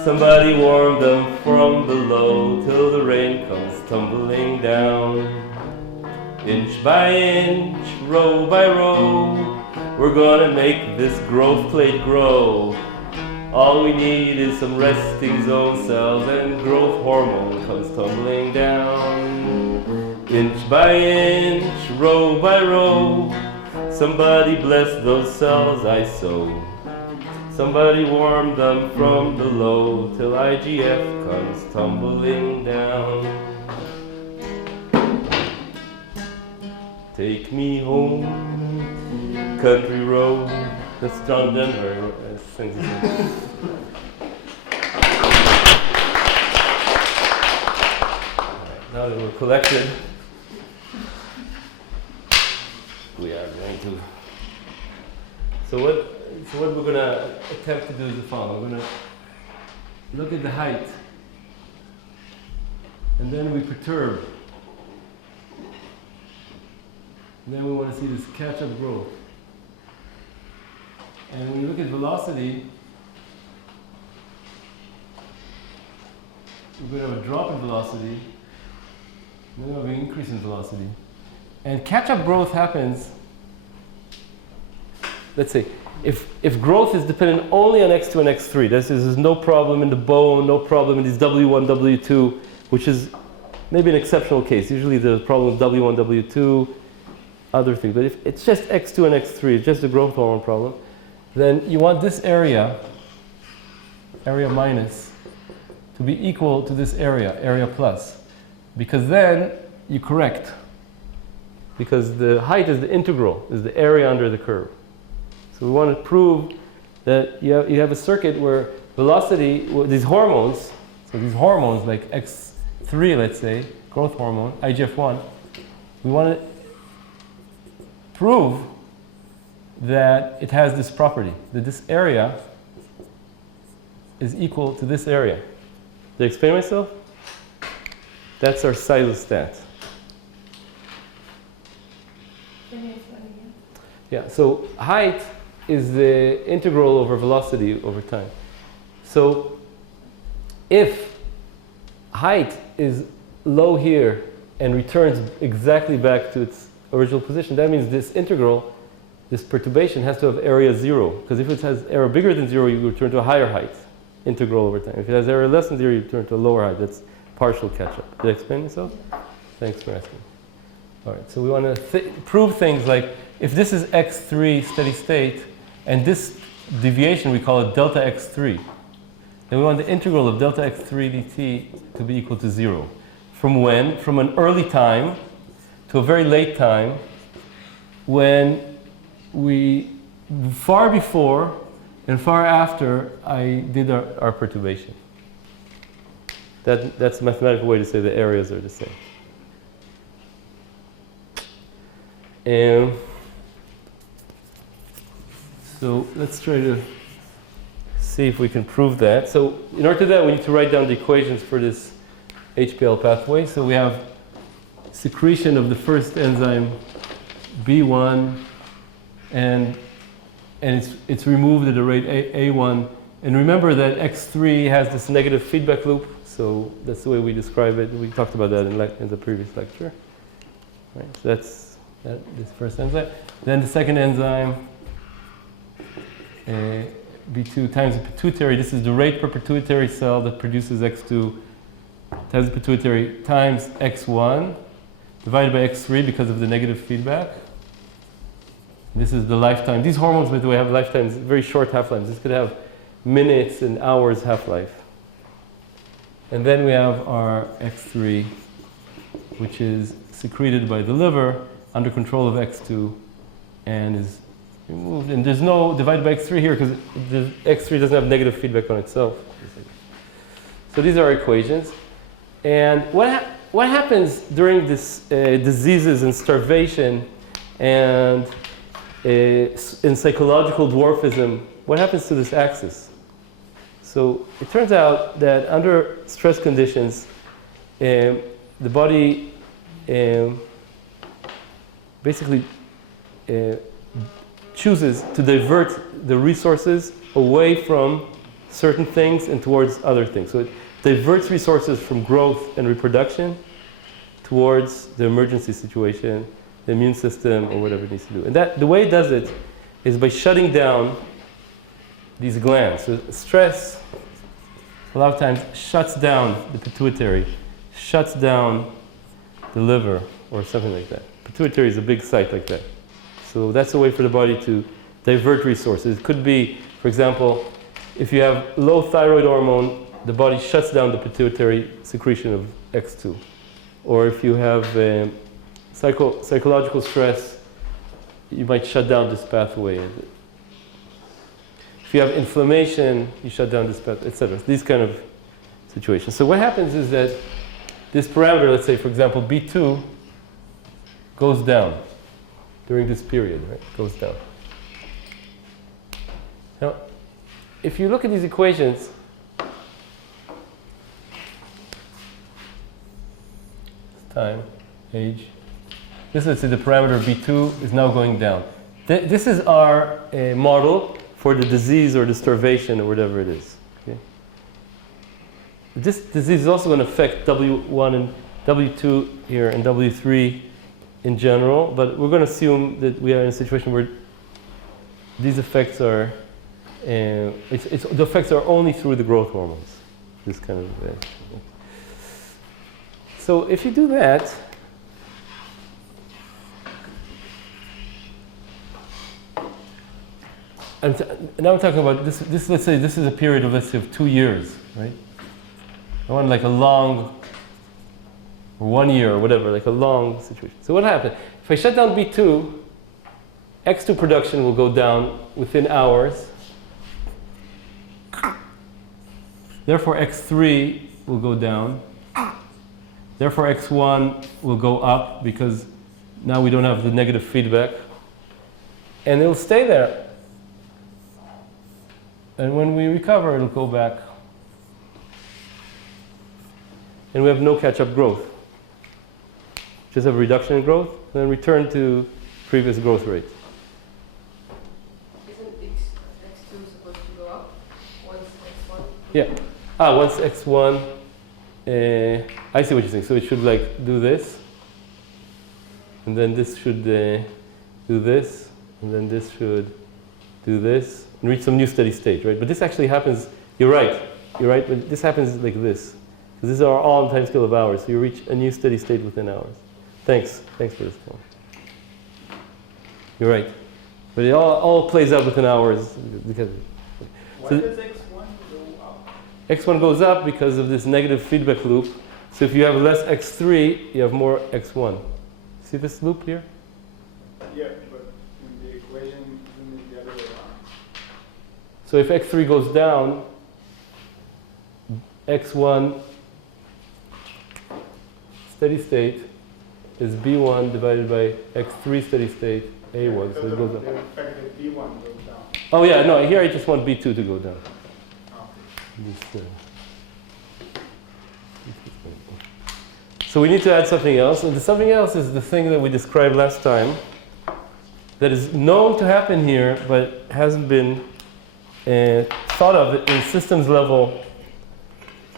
Somebody warm them from below till the rain comes tumbling down. Inch by inch, row by row, we're gonna make this growth plate grow. All we need is some resting zone cells and growth hormone comes tumbling down. Inch by inch, row by row, somebody bless those cells I sow. Somebody warm them from below till IGF comes tumbling down. Take me home, country road. That's John Denver sings it. Now that we're collected, we are going to. So what we're going to attempt to do is the following. We're going to look at the height, and then we perturb. And then we want to see this catch-up growth. And when you look at velocity, we're going to have a drop in velocity, then we're going to have an increase in velocity. And catch-up growth happens, let's say, if growth is dependent only on x2 and x3, that is, there's no problem in the bone, no problem in these W1, W2, which is maybe an exceptional case. Usually the problem with W1, W2, other things. But if it's just x2 and x3, it's just a growth hormone problem, then you want this area minus, to be equal to this area plus. Because then you correct. Because the height is the integral, is the area under the curve. So we want to prove that you have a circuit where velocity, these hormones, so these hormones like X3, let's say, growth hormone, IGF-1, we want to prove that it has this property, that this area is equal to this area. Did I explain myself? That's our silostat. Can you explain again? Yeah, so height is the integral over velocity over time. So if height is low here and returns exactly back to its original position, that means this integral, this perturbation has to have area 0. Because if it has area bigger than 0, you return to a higher height, integral over time. If it has area less than 0, you return to a lower height. That's partial catch-up. Did I explain myself? Thanks for asking. All right, so we want to prove things like, if this is x3 steady state, and this deviation, we call it delta x3, then we want the integral of delta x3 dt to be equal to 0. From when? From an early time to a very late time, when far before and far after I did our perturbation. That's a mathematical way to say the areas are the same. And So let's try to see if we can prove that. So in order to do that, we need to write down the equations for this HPL pathway. So we have secretion of the first enzyme B1, and it's removed at a rate A1. And remember that X3 has this negative feedback loop, so that's the way we describe it. We talked about that in the previous lecture. Right, so that's this first enzyme. Then the second enzyme, B2 times the pituitary. This is the rate per pituitary cell that produces X2 times the pituitary times X1 divided by X3 because of the negative feedback. This is the lifetime. These hormones, by the way, have lifetimes, very short half-lives. This could have minutes and hours half-life. And then we have our X3, which is secreted by the liver under control of X2 and is removed. And there's no divided by X3 here because the X3 doesn't have negative feedback on itself. So these are our equations. And what happens during this diseases and starvation and in psychological dwarfism, what happens to this axis? So it turns out that under stress conditions, the body basically chooses to divert the resources away from certain things and towards other things. So it diverts resources from growth and reproduction towards the emergency situation, the immune system, or whatever it needs to do. And the way it does it is by shutting down these glands. So stress, a lot of times, shuts down the pituitary, shuts down the liver, or something like that. Pituitary is a big site like that. So that's a way for the body to divert resources. It could be, for example, if you have low thyroid hormone, the body shuts down the pituitary secretion of X2. Or if you have psychological stress, you might shut down this pathway. If you have inflammation, you shut down this pathway, etc. These kind of situations. So what happens is that this parameter, let's say, for example, B2, goes down during this period, right? Goes down. Now, if you look at these equations, time, age. This is the parameter B2 is now going down. This is our model for the disease or the starvation or whatever it is. Okay? This disease is also going to affect W1 and W2 here and W3 in general, but we're going to assume that we are in a situation where these effects are, the effects are only through the growth hormones. This kind of. So if you do that, now I'm talking about this. Let's say this is a period of, let's say, of 2 years, right? I want like a long, or 1 year or whatever, like a long situation. So what happened? If I shut down B2, X2 production will go down within hours. Therefore, X3 will go down. Therefore, X1 will go up because now we don't have the negative feedback. And it'll stay there. And when we recover, it'll go back. And we have no catch-up growth. Just have a reduction in growth, and then return to previous growth rate. Isn't X2 supposed to go up once X1? Yeah. Once X1, I see what you're saying. So it should like do this, and then this should do this, and then this should do this, and reach some new steady state, right? But this actually happens, you're right, but this happens like this. Because these are all time scale of hours, so you reach a new steady state within hours. Thanks for this one. You're right. But it all plays out within hours. Because Why so does X1 go up? X1 goes up because of this negative feedback loop. So if you have less X3, you have more X1. See this loop here? Yeah, but in the equation, isn't it the other way around? So if X3 goes down, X1 steady state is B1 divided by X3 steady state A1. So it goes up. The fact that B1 goes down. Oh yeah, no, here I just want B2 to go down. Oh. So we need to add something else, and the something else is the thing that we described last time that is known to happen here, but hasn't been thought of in systems level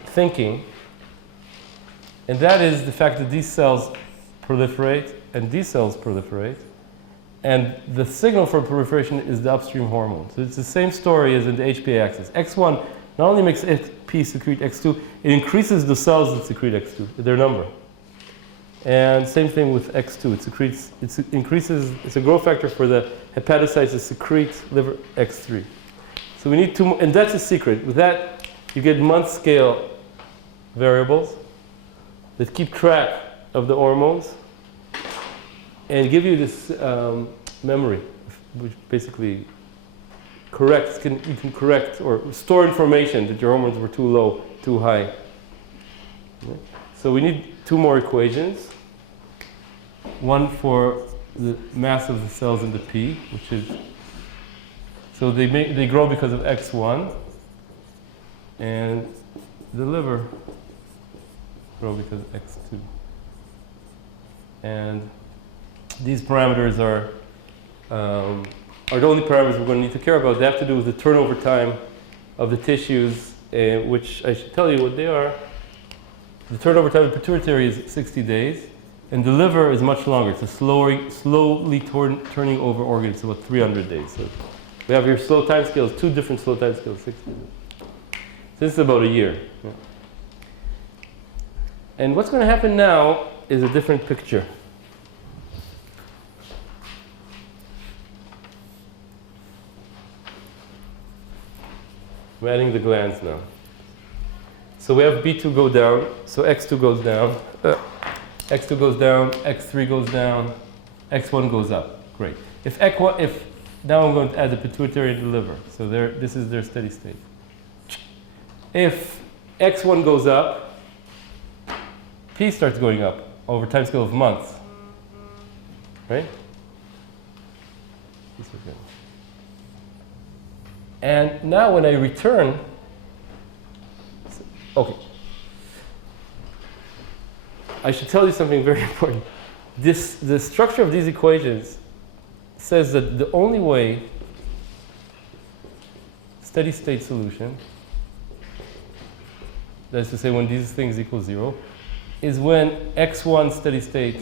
thinking, and that is the fact that these cells proliferate and these cells proliferate, and the signal for proliferation is the upstream hormone. So it's the same story as in the HPA axis. X1 not only makes P secrete X2, it increases the cells that secrete X2, their number. And same thing with X2, it increases, it's a growth factor for the hepatocytes that secrete liver X3. So we need two more, and that's a secret. With that, you get month scale variables that keep track of the hormones and give you this memory, which basically corrects, you can correct or store information that your hormones were too low, too high. Okay. So we need two more equations. One for the mass of the cells in the P, which is, so they grow because of X1, and the liver grow because of X2. And these parameters are the only parameters we're going to need to care about. They have to do with the turnover time of the tissues, which I should tell you what they are. The turnover time of the pituitary is 60 days, and the liver is much longer. It's a slowly turning over organ. It's about 300 days. So we have here slow time scales, two different slow time scales, 60 days. So this is about a year. Yeah. And what's going to happen now is a different picture. We're adding the glands now. So we have B2 go down, so X2 goes down, X2 goes down, X3 goes down, X1 goes up. Great. If now I'm going to add the pituitary and the liver. So this is their steady state. If X1 goes up, P starts going up over time scale of months. Right? And now when I return, okay, I should tell you something very important. The structure of these equations says that the only way steady state solution, that is to say when these things equal 0, is when X1 steady state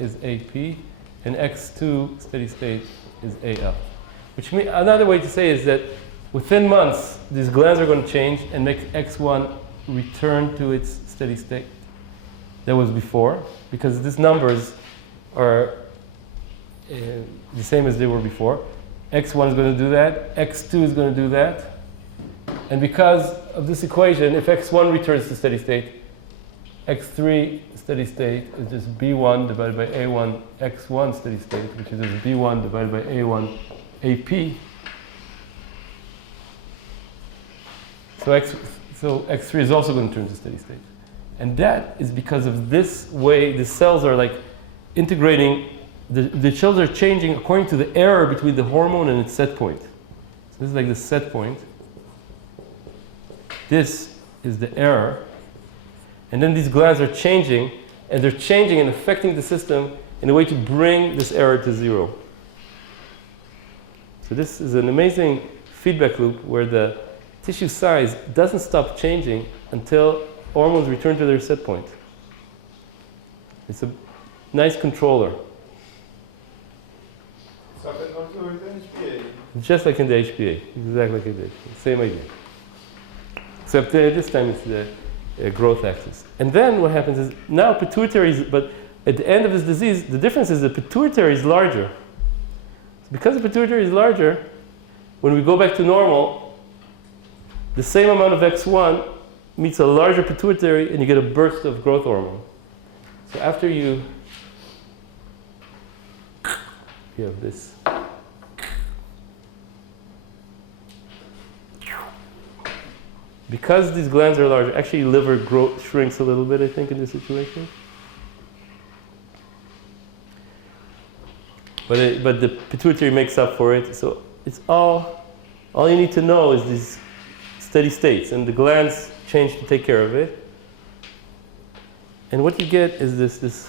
is AP and X2 steady state is AL. Which means, another way to say is that within months, these glands are going to change and make X1 return to its steady state that was before, because these numbers are the same as they were before. X1 is going to do that, X2 is going to do that, and because of this equation, if X1 returns to steady state, X3 steady state is just B1 divided by A1 X1 steady state, which is just B1 divided by A1 AP. So X3 is also going to turn to steady state. And that is because of this way the cells are like integrating, the cells are changing according to the error between the hormone and its set point. So this is like the set point. This is the error. And then these glands are changing, and they're changing and affecting the system in a way to bring this error to 0. So this is an amazing feedback loop where the tissue size doesn't stop changing until hormones return to their set point. It's a nice controller. So I can also with the HPA. Just like in the HPA, exactly like in the HPA. Same idea. Except this time it's the growth axis. And then what happens is, now pituitary is, but at the end of this disease, the difference is the pituitary is larger. So because the pituitary is larger, when we go back to normal, the same amount of X1 meets a larger pituitary and you get a burst of growth hormone. So after you have this. Because these glands are larger, actually liver shrinks a little bit, I think, in this situation. But the pituitary makes up for it. So it's all all you need to know is these steady states, and the glands change to take care of it. And what you get is this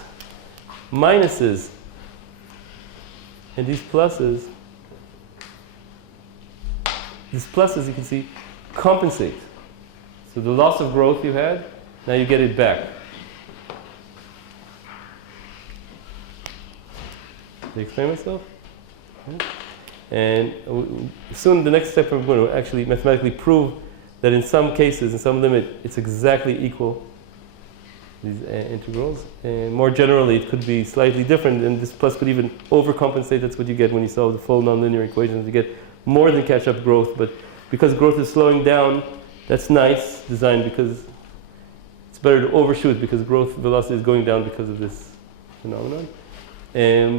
minuses and these pluses. These pluses, you can see, compensate. So the loss of growth you had, now you get it back. Did I explain myself? Okay. And soon the next step I'm going to actually mathematically prove that in some cases, in some limit, it's exactly equal, these integrals. And more generally, it could be slightly different, and this plus could even overcompensate. That's what you get when you solve the full nonlinear equations. You get more than catch-up growth, but because growth is slowing down, that's nice design because it's better to overshoot because growth velocity is going down because of this phenomenon.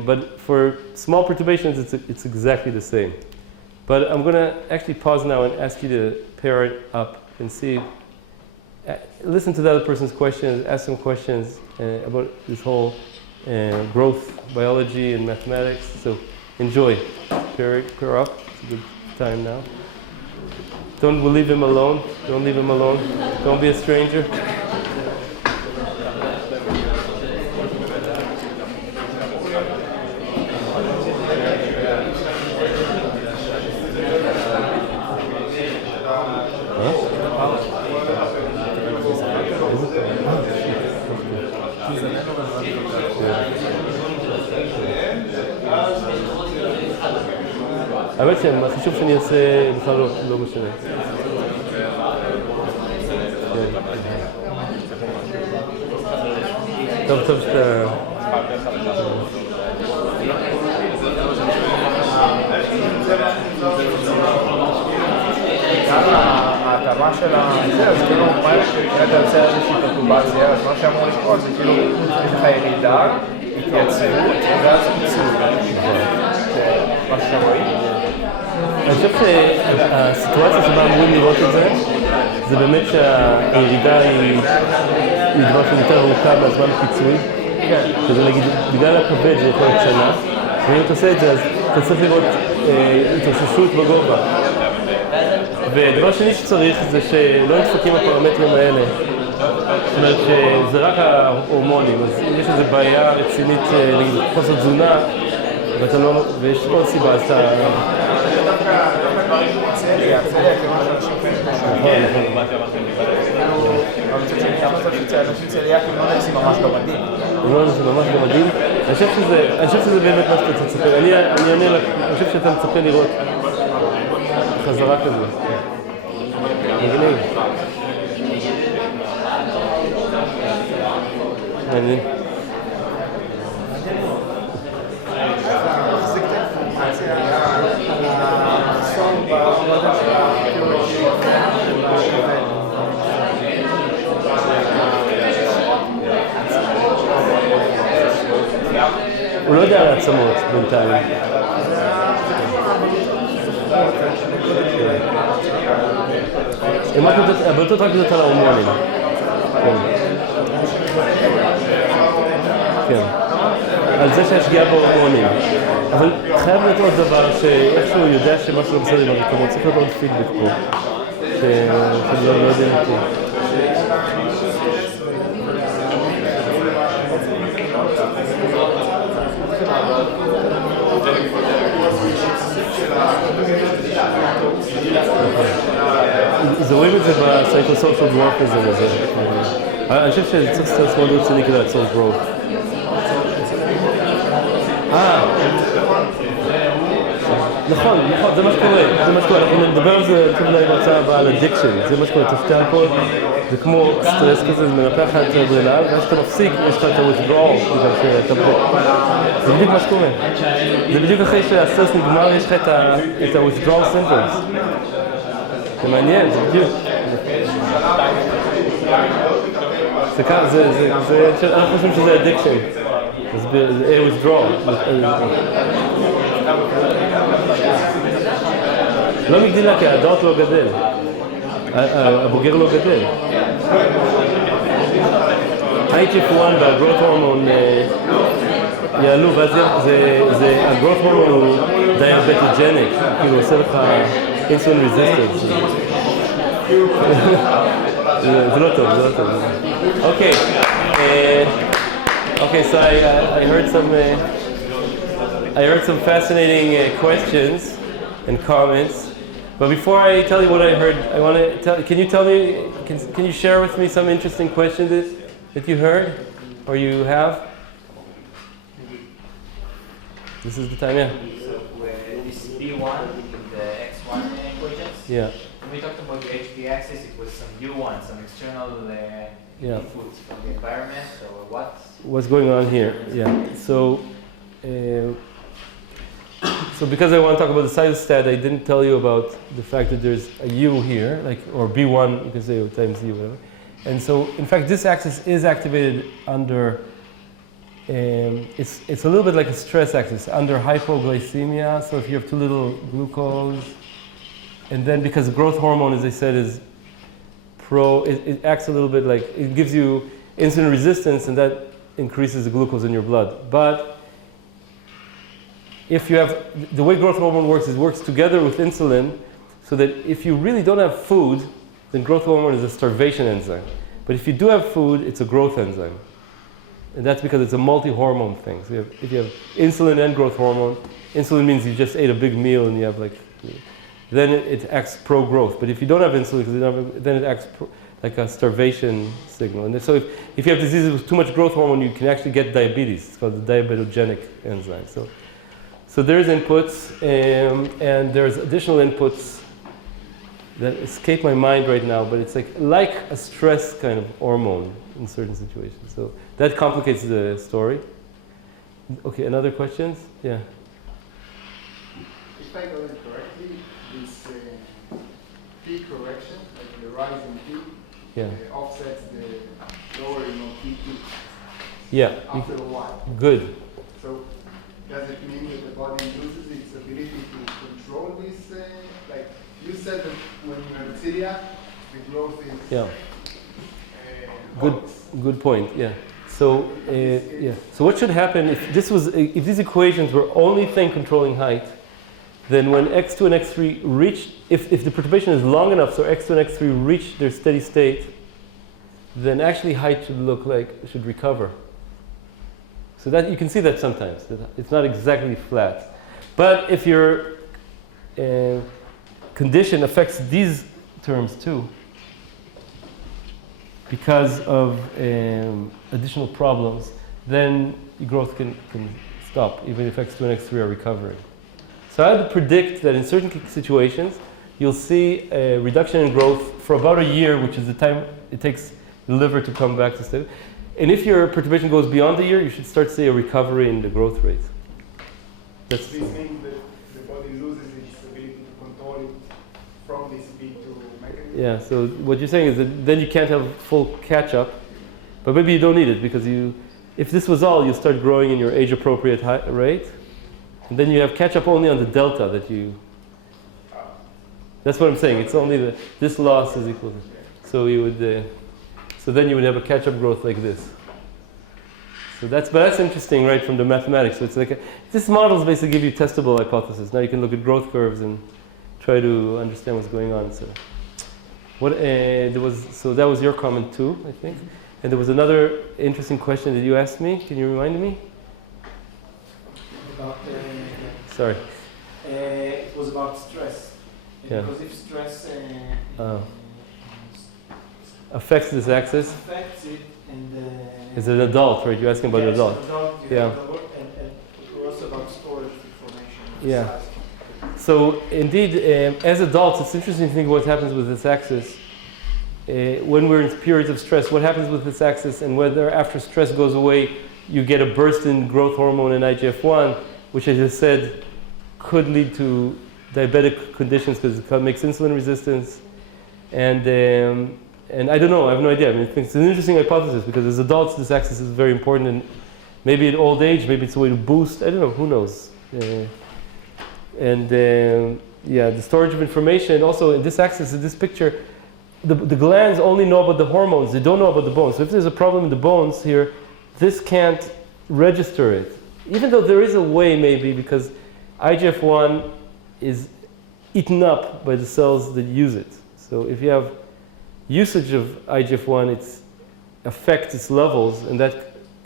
But for small perturbations, it's exactly the same. But I'm going to actually pause now and ask you to pair it up and see. Listen to the other person's questions, ask some questions about this whole growth biology and mathematics. So enjoy. Pair up. It's a good time now. Don't leave him alone. Don't leave him alone. Don't be a stranger. האמת שהחישוב שאני אעשה בכלל לא משנה. טוב שאתה... ההתאמה של זה, אז כאילו, אתה יוצא איזושהי פרטובציה, אז מה שאמור לקרות זה כאילו, יש לך ירידה, התייצבות, ואז פיצול. מה שרואים. אני חושב שהסיטואציה שבה אמורים לראות את זה, זה באמת שהירידה היא דבר שיותר ארוכה מהזמן הפיצוי. שזה נגיד, בגלל הכבד זה יכול להיות שנה, ואם אתה עושה את זה, אז אתה צריך לראות התרוששות בגובה. ודבר שני שצריך זה שלא נדפקים הפרמטרים האלה. זאת אומרת שזה רק ההורמונים, אז אם יש איזו בעיה רצינית, נגיד חוסר תזונה, ויש עוד סיבה, אז אתה... צליאק, כמו שאנשים חושבים. אנשים צליאקים לא נעשים ממש גמדים. הם לא נעשים ממש גמדים. אני חושב שזה באמת מה שאתה תצפה. אני עונה לך, אני חושב שאתה מצפה לראות חזרה כזאת. מגניב. מעניין. מחזיק את האינפורמציה על המחסום בגודל של הפיטורי הוא לא יודע על העצמות בינתיים. הבלטות רק יודעת על ההורמונים. כן. על זה שיש שגיאה בהורמונים. אבל חייב להיות עוד דבר שאיכשהו יודע שמשהו לא בסדר עם הרקמות, צריך להיות עוד פידבק פה. שאני לא יודע פה. זה רואים את זה בסייקוסושיאל דוורפיזם הזה. אני חושב שצריך סטרס מאוד רציני כדי לעצור גרוב. נכון, זה מה שקורה, אנחנו נדבר על זה בהרצאה הבאה על אדיקשן, זה מה שקורה, תשתה אלכוהול, זה כמו סטרס כזה, זה מנפח לך את האדרנל, ואז שאתה מפסיק, יש לך את ה-withdrawal, בגלל שאתה פה. זה בדיוק מה שקורה. זה בדיוק אחרי שהסטרס נגמר, יש לך את ה-withdrawal symptoms. זה מעניין, זה בדיוק. אנחנו חושבים שזה אדיקשן. זה withdrawal. לא מגדילה, כי הדעות לא גדל. הבוגר לא גדל. ה-HF1 וה-growth hormone יעלו, ואז הגרowth hormone הוא diabetogenic, כאילו עושה לך insulin resistance. זה לא טוב. Okay. Okay, so I heard some fascinating questions and comments. But before I tell you what I heard, I want to tell. Can you tell me? Can you share with me some interesting questions that you heard or you have? This is the time, yeah. So this B1 the X1 equations. Yeah. When we talked about the HP axis, it was some U1, some external inputs from the environment. So what's going on here? Yeah. So because I want to talk about the cytostat, I didn't tell you about the fact that there's a U here, like, or B1, you can say times U, whatever. And so, in fact, this axis is activated under, it's a little bit like a stress axis, under hypoglycemia. So if you have too little glucose, and then because growth hormone, as I said, is it acts a little bit like, it gives you insulin resistance, and that increases the glucose in your blood. But if you have, the way growth hormone works is it works together with insulin, so that if you really don't have food, then growth hormone is a starvation enzyme. But if you do have food, it's a growth enzyme. And that's because it's a multi-hormone thing. So if you have insulin and growth hormone, insulin means you just ate a big meal and you have like, then it acts pro-growth. But if you don't have insulin, then it acts like a starvation signal. And so if you have diseases with too much growth hormone, you can actually get diabetes. It's called the diabetogenic enzyme. So there's inputs, and there's additional inputs that escape my mind right now, but it's like a stress kind of hormone in certain situations. So that complicates the story. Okay, another questions? Yeah. If I got it correctly, this P correction, like the rise in P, offsets the lowering of P2 after a while. Good. So does it mean that the body loses its ability to control this? Like you said that when you have celiac, the growth is Good point. Yeah. So So what should happen if these equations were only thing controlling height? Then when x2 and x3 reach, if the perturbation is long enough, so x2 and x3 reach their steady state, then actually height should recover. So that you can see that sometimes. That it's not exactly flat. But if your condition affects these terms too, because of additional problems, then your growth can stop, even if x2 and x3 are recovering. So I would predict that in certain situations, you'll see a reduction in growth for about a year, which is the time it takes the liver to come back to steady. And if your perturbation goes beyond a year, you should start to see a recovery in the growth rate. This means that the body loses its ability to control it from this P2 mechanism? Yeah, so what you're saying is that then you can't have full catch-up, but maybe you don't need it, because if this was all, you start growing in your age-appropriate rate, and then you have catch-up only on the delta that you... That's what I'm saying, it's only this loss is equal to... So you would... So then you would have a catch-up growth like this. So but that's interesting, right, from the mathematics. So it's like this models basically give you testable hypotheses. Now you can look at growth curves and try to understand what's going on. So that was your comment too, I think. And there was another interesting question that you asked me. Can you remind me? About Sorry. It was about stress. Yeah. Because if stress affects this axis. Affects it, and is it an adult, right? You're asking about an adult. Yeah. And also about storage information. Yeah. So indeed, as adults, it's interesting to think what happens with this axis. When we're in periods of stress, what happens with this axis, and whether after stress goes away, you get a burst in growth hormone and IGF-1, which I just said could lead to diabetic conditions because it makes insulin resistance. And I don't know, I have no idea. I mean, it's an interesting hypothesis because as adults, this axis is very important, and maybe in old age, maybe it's a way to boost. I don't know, who knows? The storage of information, and also in this axis, in this picture, the glands only know about the hormones. They don't know about the bones. So if there's a problem in the bones here, this can't register it. Even though there is a way, maybe, because IGF-1 is eaten up by the cells that use it. So if you have usage of IGF-1, it affects its levels, and that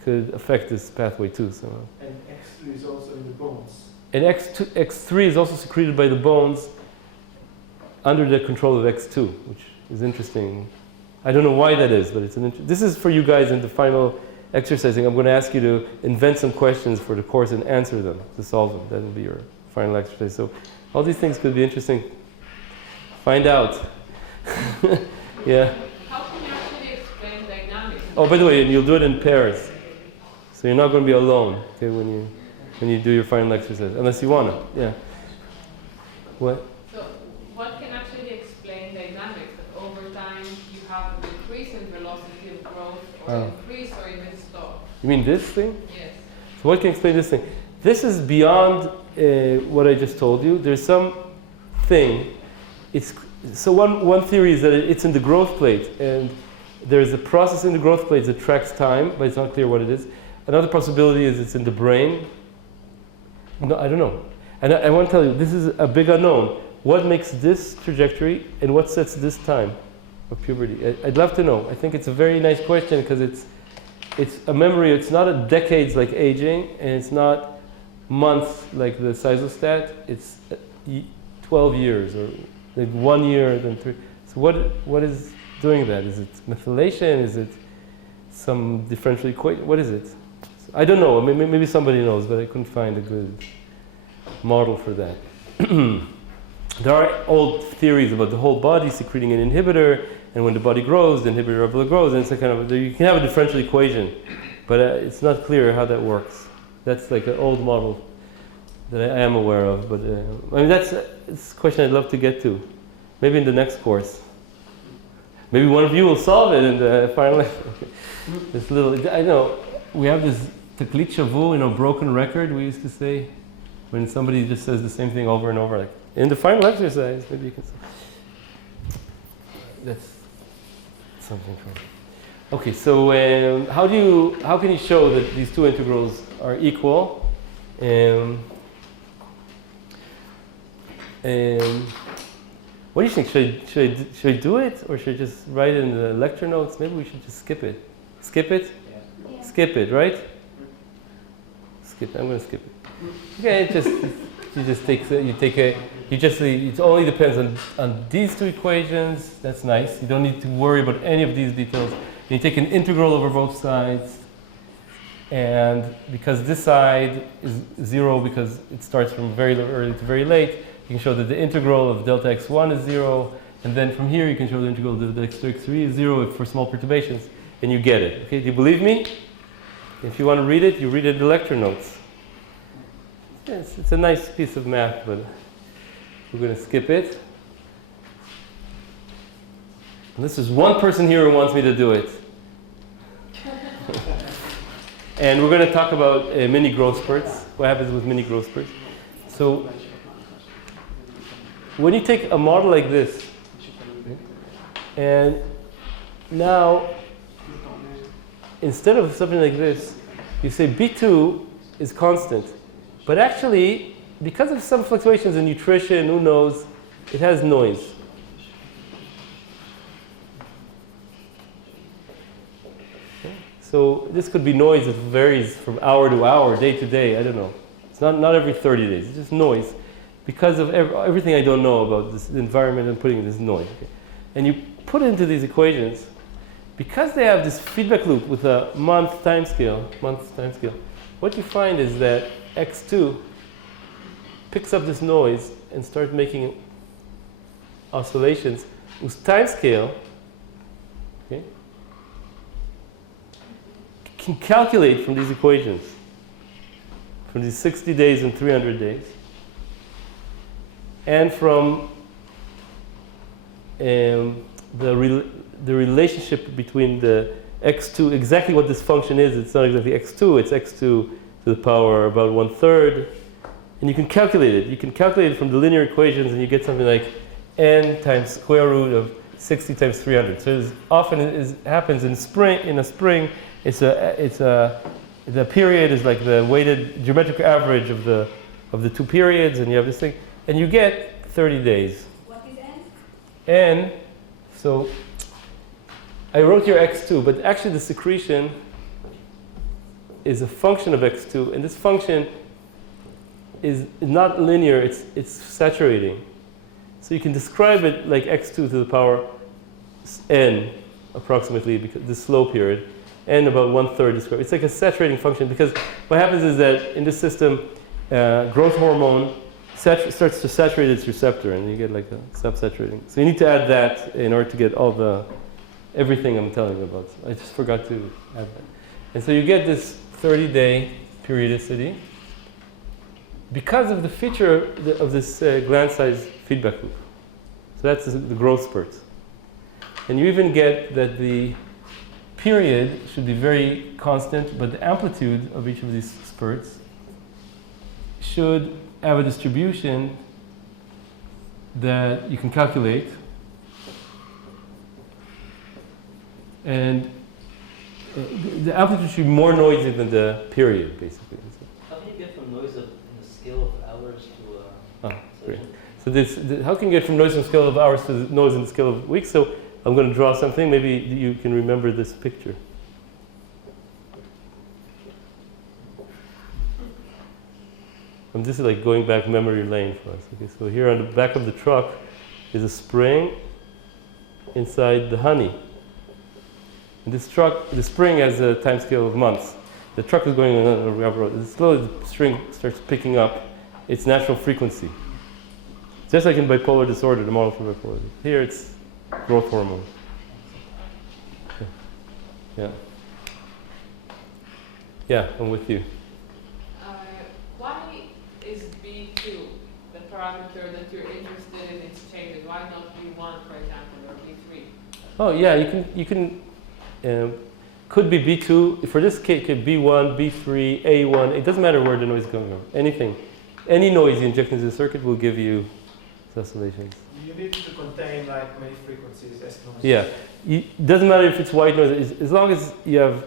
could affect this pathway too. So. And X3 is also in the bones. And X3 is also secreted by the bones under the control of X2, which is interesting. I don't know why that is, but it's this is for you guys in the final exercising. I'm going to ask you to invent some questions for the course and answer them, to solve them. That will be your final exercise. So all these things could be interesting. Find out. Yeah. How can you actually explain dynamics? Oh, by the way, you'll do it in pairs. So you're not going to be alone, okay, when you do your final exercise, unless you want to. Yeah. What? So what can actually explain dynamics? That over time you have a decrease in velocity of growth, or increase, or even stop. You mean this thing? Yes. So what can explain this thing? This is beyond what I just told you. There's some thing. So one theory is that it's in the growth plate, and there's a process in the growth plate that tracks time, but it's not clear what it is. Another possibility is it's in the brain. No, I don't know. And I want to tell you, this is a big unknown. What makes this trajectory, and what sets this time of puberty? I'd love to know. I think it's a very nice question, because it's a memory. It's not a decades like aging, and it's not months like the seisostat. It's 12 years, or like 1 year, then 3. So what is doing that? Is it methylation? Is it some differential equation? What is it? I don't know. Maybe somebody knows, but I couldn't find a good model for that. There are old theories about the whole body secreting an inhibitor, and when the body grows, the inhibitor grows, and it's a kind of you can have a differential equation, but it's not clear how that works. That's like an old model that I am aware of, but I mean it's a question I'd love to get to, maybe in the next course. Maybe one of you will solve it in the final. This little, I know we have this taklit shavu, broken record. We used to say when somebody just says the same thing over and over, like in the final exercise. Maybe you can. That's something. Okay, so how can you show that these two integrals are equal? What do you think? Should I do it, or should I just write it in the lecture notes? Maybe we should just skip it. Skip it? Yeah. Skip it, right? Skip it. I'm going to skip it. Okay, it only depends on these two equations. That's nice. You don't need to worry about any of these details. You take an integral over both sides, and because this side is 0 because it starts from very early to very late, you can show that the integral of delta x1 is 0, and then from here you can show the integral of delta x2, x3 is 0 for small perturbations, and you get it. Okay, do you believe me? If you want to read it, you read it in the lecture notes. Yes, it's a nice piece of math, but we're going to skip it. And this is one person here who wants me to do it. And we're going to talk about mini growth spurts, what happens with mini growth spurts. So when you take a model like this, and now instead of something like this, you say B2 is constant. But actually, because of some fluctuations in nutrition, who knows, it has noise. Okay. So this could be noise that varies from hour to hour, day to day, I don't know. It's not every 30 days, it's just noise. Because of everything I don't know about this environment I'm putting in this noise. Okay. And you put it into these equations, because they have this feedback loop with a month time scale, what you find is that x2 picks up this noise and starts making oscillations whose time scale, okay, can calculate from these equations, from these 60 days and 300 days, and from the relationship between the x2, exactly what this function is. It's not exactly x2, it's x2 to the power about 1/3. And you can calculate it. You can calculate it from the linear equations, and you get something like n times square root of 60 times 300. So as often happens in spring, the period is like the weighted geometric average of the two periods, and you have this thing, and you get 30 days. What is N? And so I wrote here X2, but actually the secretion is a function of X2, and this function is not linear, it's saturating. So you can describe it like X2 to the power N, approximately, because the slow period, and about 1/3 described. It's like a saturating function, because what happens is that in this system, growth hormone starts to saturate its receptor, and you get like a subsaturating. So you need to add that in order to get everything I'm telling you about. I just forgot to add that. And so you get this 30-day periodicity because of the feature of this gland size feedback loop. So that's the growth spurts. And you even get that the period should be very constant, but the amplitude of each of these spurts should have a distribution that you can calculate. And the amplitude should be more noisy than the period, basically. How can you get from noise in the scale of hours to great. So how can you get from noise in the scale of hours to noise in the scale of weeks? So I'm going to draw something. Maybe you can remember this picture. I'm just like going back memory lane for us. Okay, so here on the back of the truck is a spring inside the honey. And the spring has a time scale of months. The truck is going on a railroad. Slowly the string starts picking up its natural frequency. Just like in bipolar disorder, the model for bipolar. Here it's growth hormone. Yeah. Yeah, I'm with you. Why is B2 the parameter that you're interested in its changes? Why not B1, for example, or B3? Oh yeah, you can could be B2. For this case, it could be B1, B3, A1. It doesn't matter where the noise is going from. Anything, any noise you inject into the circuit will give you oscillations. You need to contain like many frequencies as noise. Yeah, it doesn't matter if it's white noise, as long as you have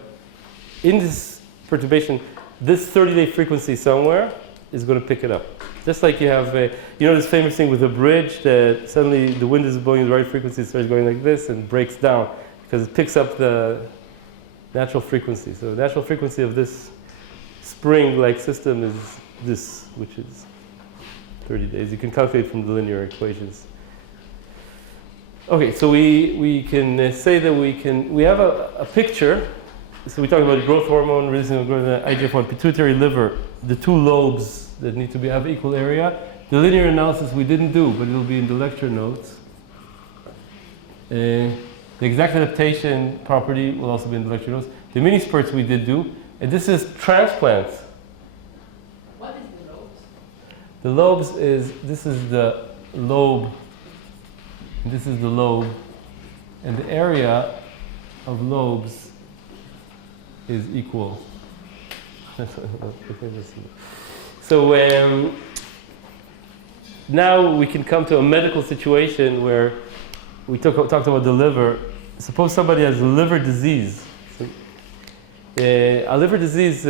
in this perturbation, this 30-day frequency somewhere is going to pick it up. Just like you have, this famous thing with a bridge that suddenly the wind is blowing the right frequency, it starts going like this and breaks down because it picks up the natural frequency. So the natural frequency of this spring-like system is this, which is 30 days. You can calculate from the linear equations. Okay, so we can say that we have a picture. So we talked about growth hormone, releasing growth, IGF-1, pituitary, liver, the two lobes that need to have equal area. The linear analysis we didn't do, but it'll be in the lecture notes. The exact adaptation property will also be in the lecture notes. The mini spurts we did do, and this is transplants. What is the lobes? The lobes this is the lobe, and this is the lobe, and the area of lobes is equal. So now we can come to a medical situation where we talked about the liver. Suppose somebody has liver disease. A liver disease,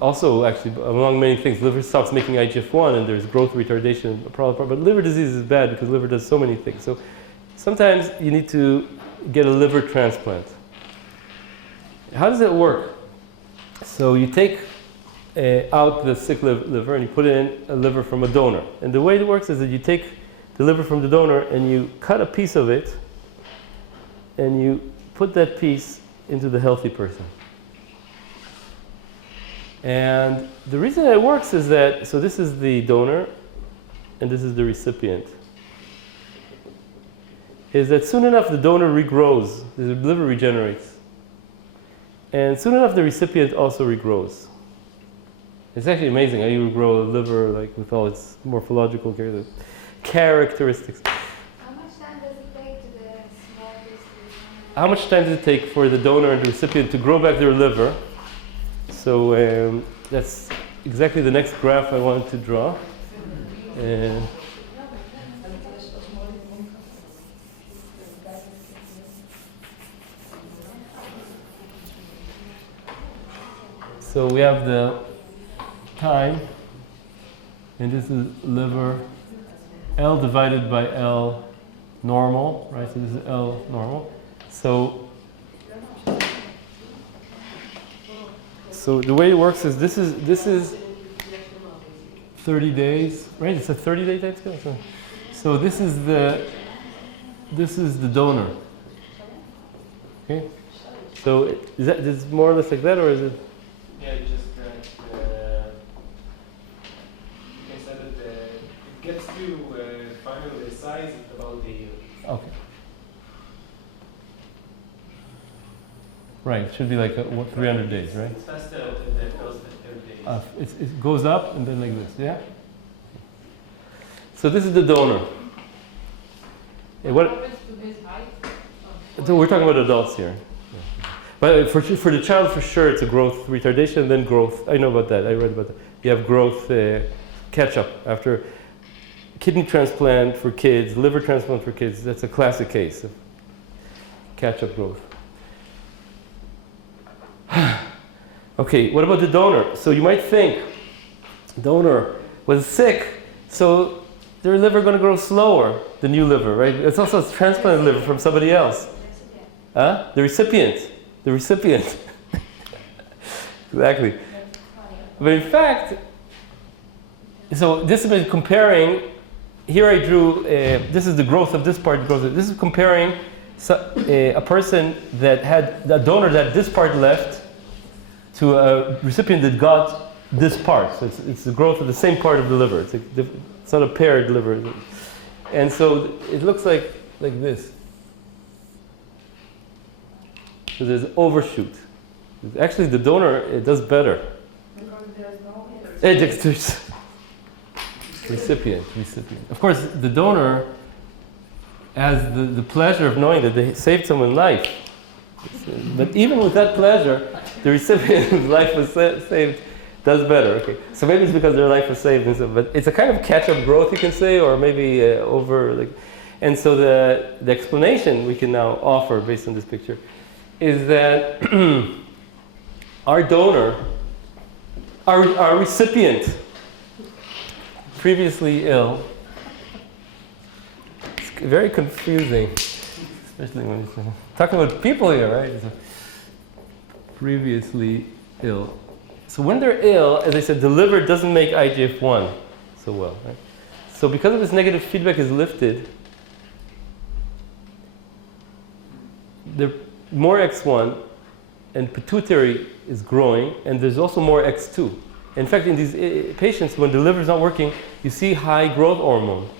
also actually among many things, liver stops making IGF-1 and there's growth retardation, but liver disease is bad because liver does so many things. So sometimes you need to get a liver transplant. How does it work? So you take out the sick liver and you put in a liver from a donor. And the way it works is that you take the liver from the donor and you cut a piece of it and you put that piece into the healthy person. And the reason it works is that, so this is the donor and this is the recipient, is that soon enough the donor regrows, the liver regenerates. And soon enough the recipient also regrows. It's actually amazing how you regrow a liver like with all its morphological characteristics. How much time does it take to the small piece? How much time does it take for the donor and the recipient to grow back their liver? So that's exactly the next graph I wanted to draw. So we have the time, and this is liver L divided by L normal, right? So this is L normal. So the way it works is this is 30 days, right? It's a 30-day time scale. So this is the donor. Okay. So is this more or less like that, or is it? Yeah, you just you can say that it gets to final size at about a year. Okay. Right. It should be like 300 days, right? It's faster than the first 30 days. It goes up and then like this, yeah? So this is the donor. What happens to his height? So we're talking about adults here. But for the child, for sure, it's a growth retardation, then growth. I know about that. I read about that. You have growth catch-up after kidney transplant for kids, liver transplant for kids. That's a classic case of catch-up growth. Okay, what about the donor? So you might think donor was sick, so their liver going to grow slower, the new liver, right? It's also a transplanted liver from somebody else. Huh? The recipient. Exactly. But in fact, so this has been comparing, here I drew, this is the growth of this part, this is comparing a person that had, a donor that this part left to a recipient that got this part. So it's the growth of the same part of the liver. It's not a paired liver. And so it looks like this. So there's overshoot. Actually, the donor, it does better. Because there's no recipient. Of course, the donor has the pleasure of knowing that they saved someone's life. But even with that pleasure, the recipient whose life was saved does better. Okay, so maybe it's because their life was saved, and so, but it's a kind of catch-up growth, you can say, or maybe And so the explanation we can now offer based on this picture is that our donor, our recipient, previously ill. It's very confusing, especially when you're talking about people here, right? So, previously ill. So when they're ill, as I said, the liver doesn't make IGF-1 so well, right? So because of this negative feedback is lifted, the more X1 and pituitary is growing, and there's also more X2. In fact, in these patients, when the liver is not working, you see high growth hormone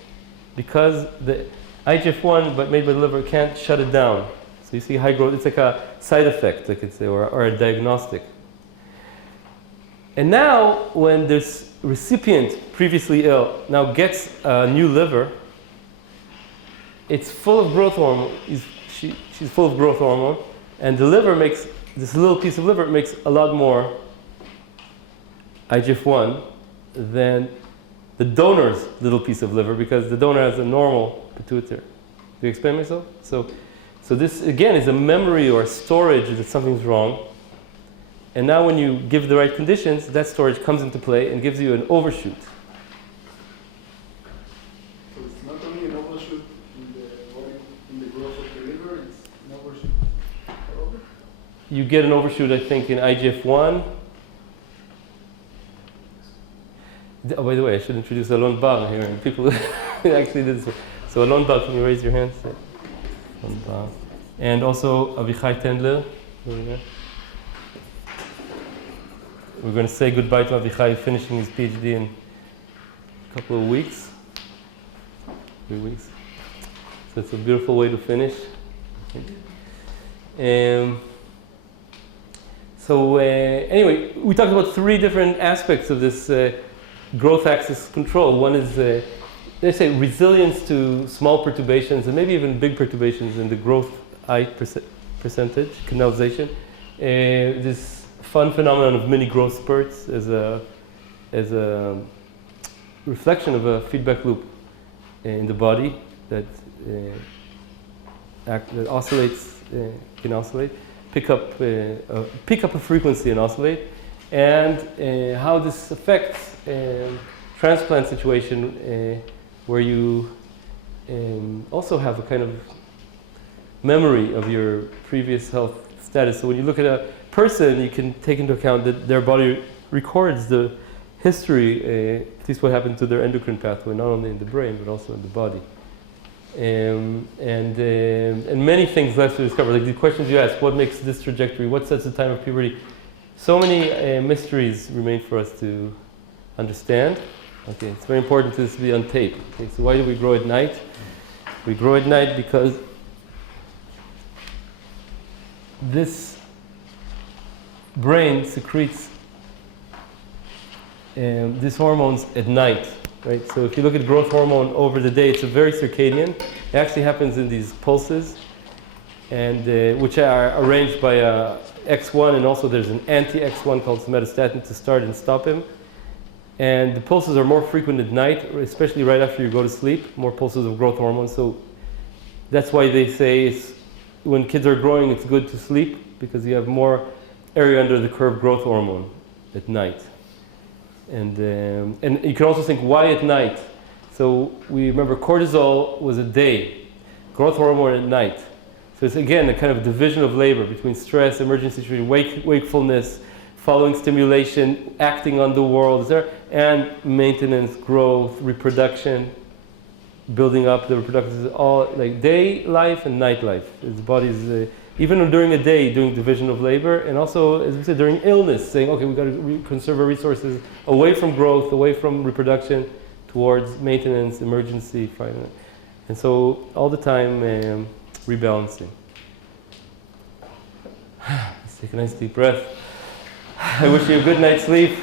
because the IGF-1 but made by the liver can't shut it down. So you see high growth. It's like a side effect, I could say, or a diagnostic. And now, when this recipient, previously ill, now gets a new liver, it's full of growth hormone. She's full of growth hormone, and the liver makes, this little piece of liver makes a lot more IGF-1 than the donor's little piece of liver, because the donor has a normal pituitary. Do you explain myself? So this, again, is a memory or storage that something's wrong. And now when you give the right conditions, that storage comes into play and gives you an overshoot. So it's not only an overshoot in the growth of the liver, it's an overshoot all over? You get an overshoot, I think, in IGF-1. Oh, by the way, I should introduce Alon Bar here, and people actually did this. So Alon Bar, can you raise your hands? Alon Bar. And also Avichai Tendler. We're going to say goodbye to Avichai, finishing his PhD in a couple of weeks. 3 weeks. So it's a beautiful way to finish. Anyway, we talked about 3 different aspects of this growth axis control. One is, they say, resilience to small perturbations and maybe even big perturbations in the growth height percentage, canalization. This fun phenomenon of mini growth spurts as a reflection of a feedback loop in the body that oscillates, can oscillate, pick up a frequency and oscillate, and how this affects transplant situation where you also have a kind of memory of your previous health status. So when you look at a person, you can take into account that their body records the history, at least what happened to their endocrine pathway, not only in the brain, but also in the body. And many things left to discover, like the questions you ask, what makes this trajectory, what sets the time of puberty? So many mysteries remain for us to understand. Okay, it's very important to this be on tape. Okay, so why do we grow at night? We grow at night because this brain secretes these hormones at night, right? So if you look at growth hormone over the day, it's a very circadian. It actually happens in these pulses, and which are arranged by X1, and also there's an anti-X1 called somatostatin to start and stop him. And the pulses are more frequent at night, especially right after you go to sleep, more pulses of growth hormone. So that's why they say when kids are growing, it's good to sleep, because you have more area under the curve growth hormone at night. And you can also think, why at night? So we remember cortisol was a day, growth hormone at night. So it's again a kind of division of labor between stress, emergency situation, wakefulness, following stimulation, acting on the world, and maintenance, growth, reproduction, building up the reproductive, all like day life and night life. The body is, even during a day, doing division of labor, and also, as we said, during illness, saying, okay, we've got to conserve our resources away from growth, away from reproduction, towards maintenance, emergency, finance. And so all the time, rebalancing. Let's take a nice deep breath. I wish you a good night's sleep.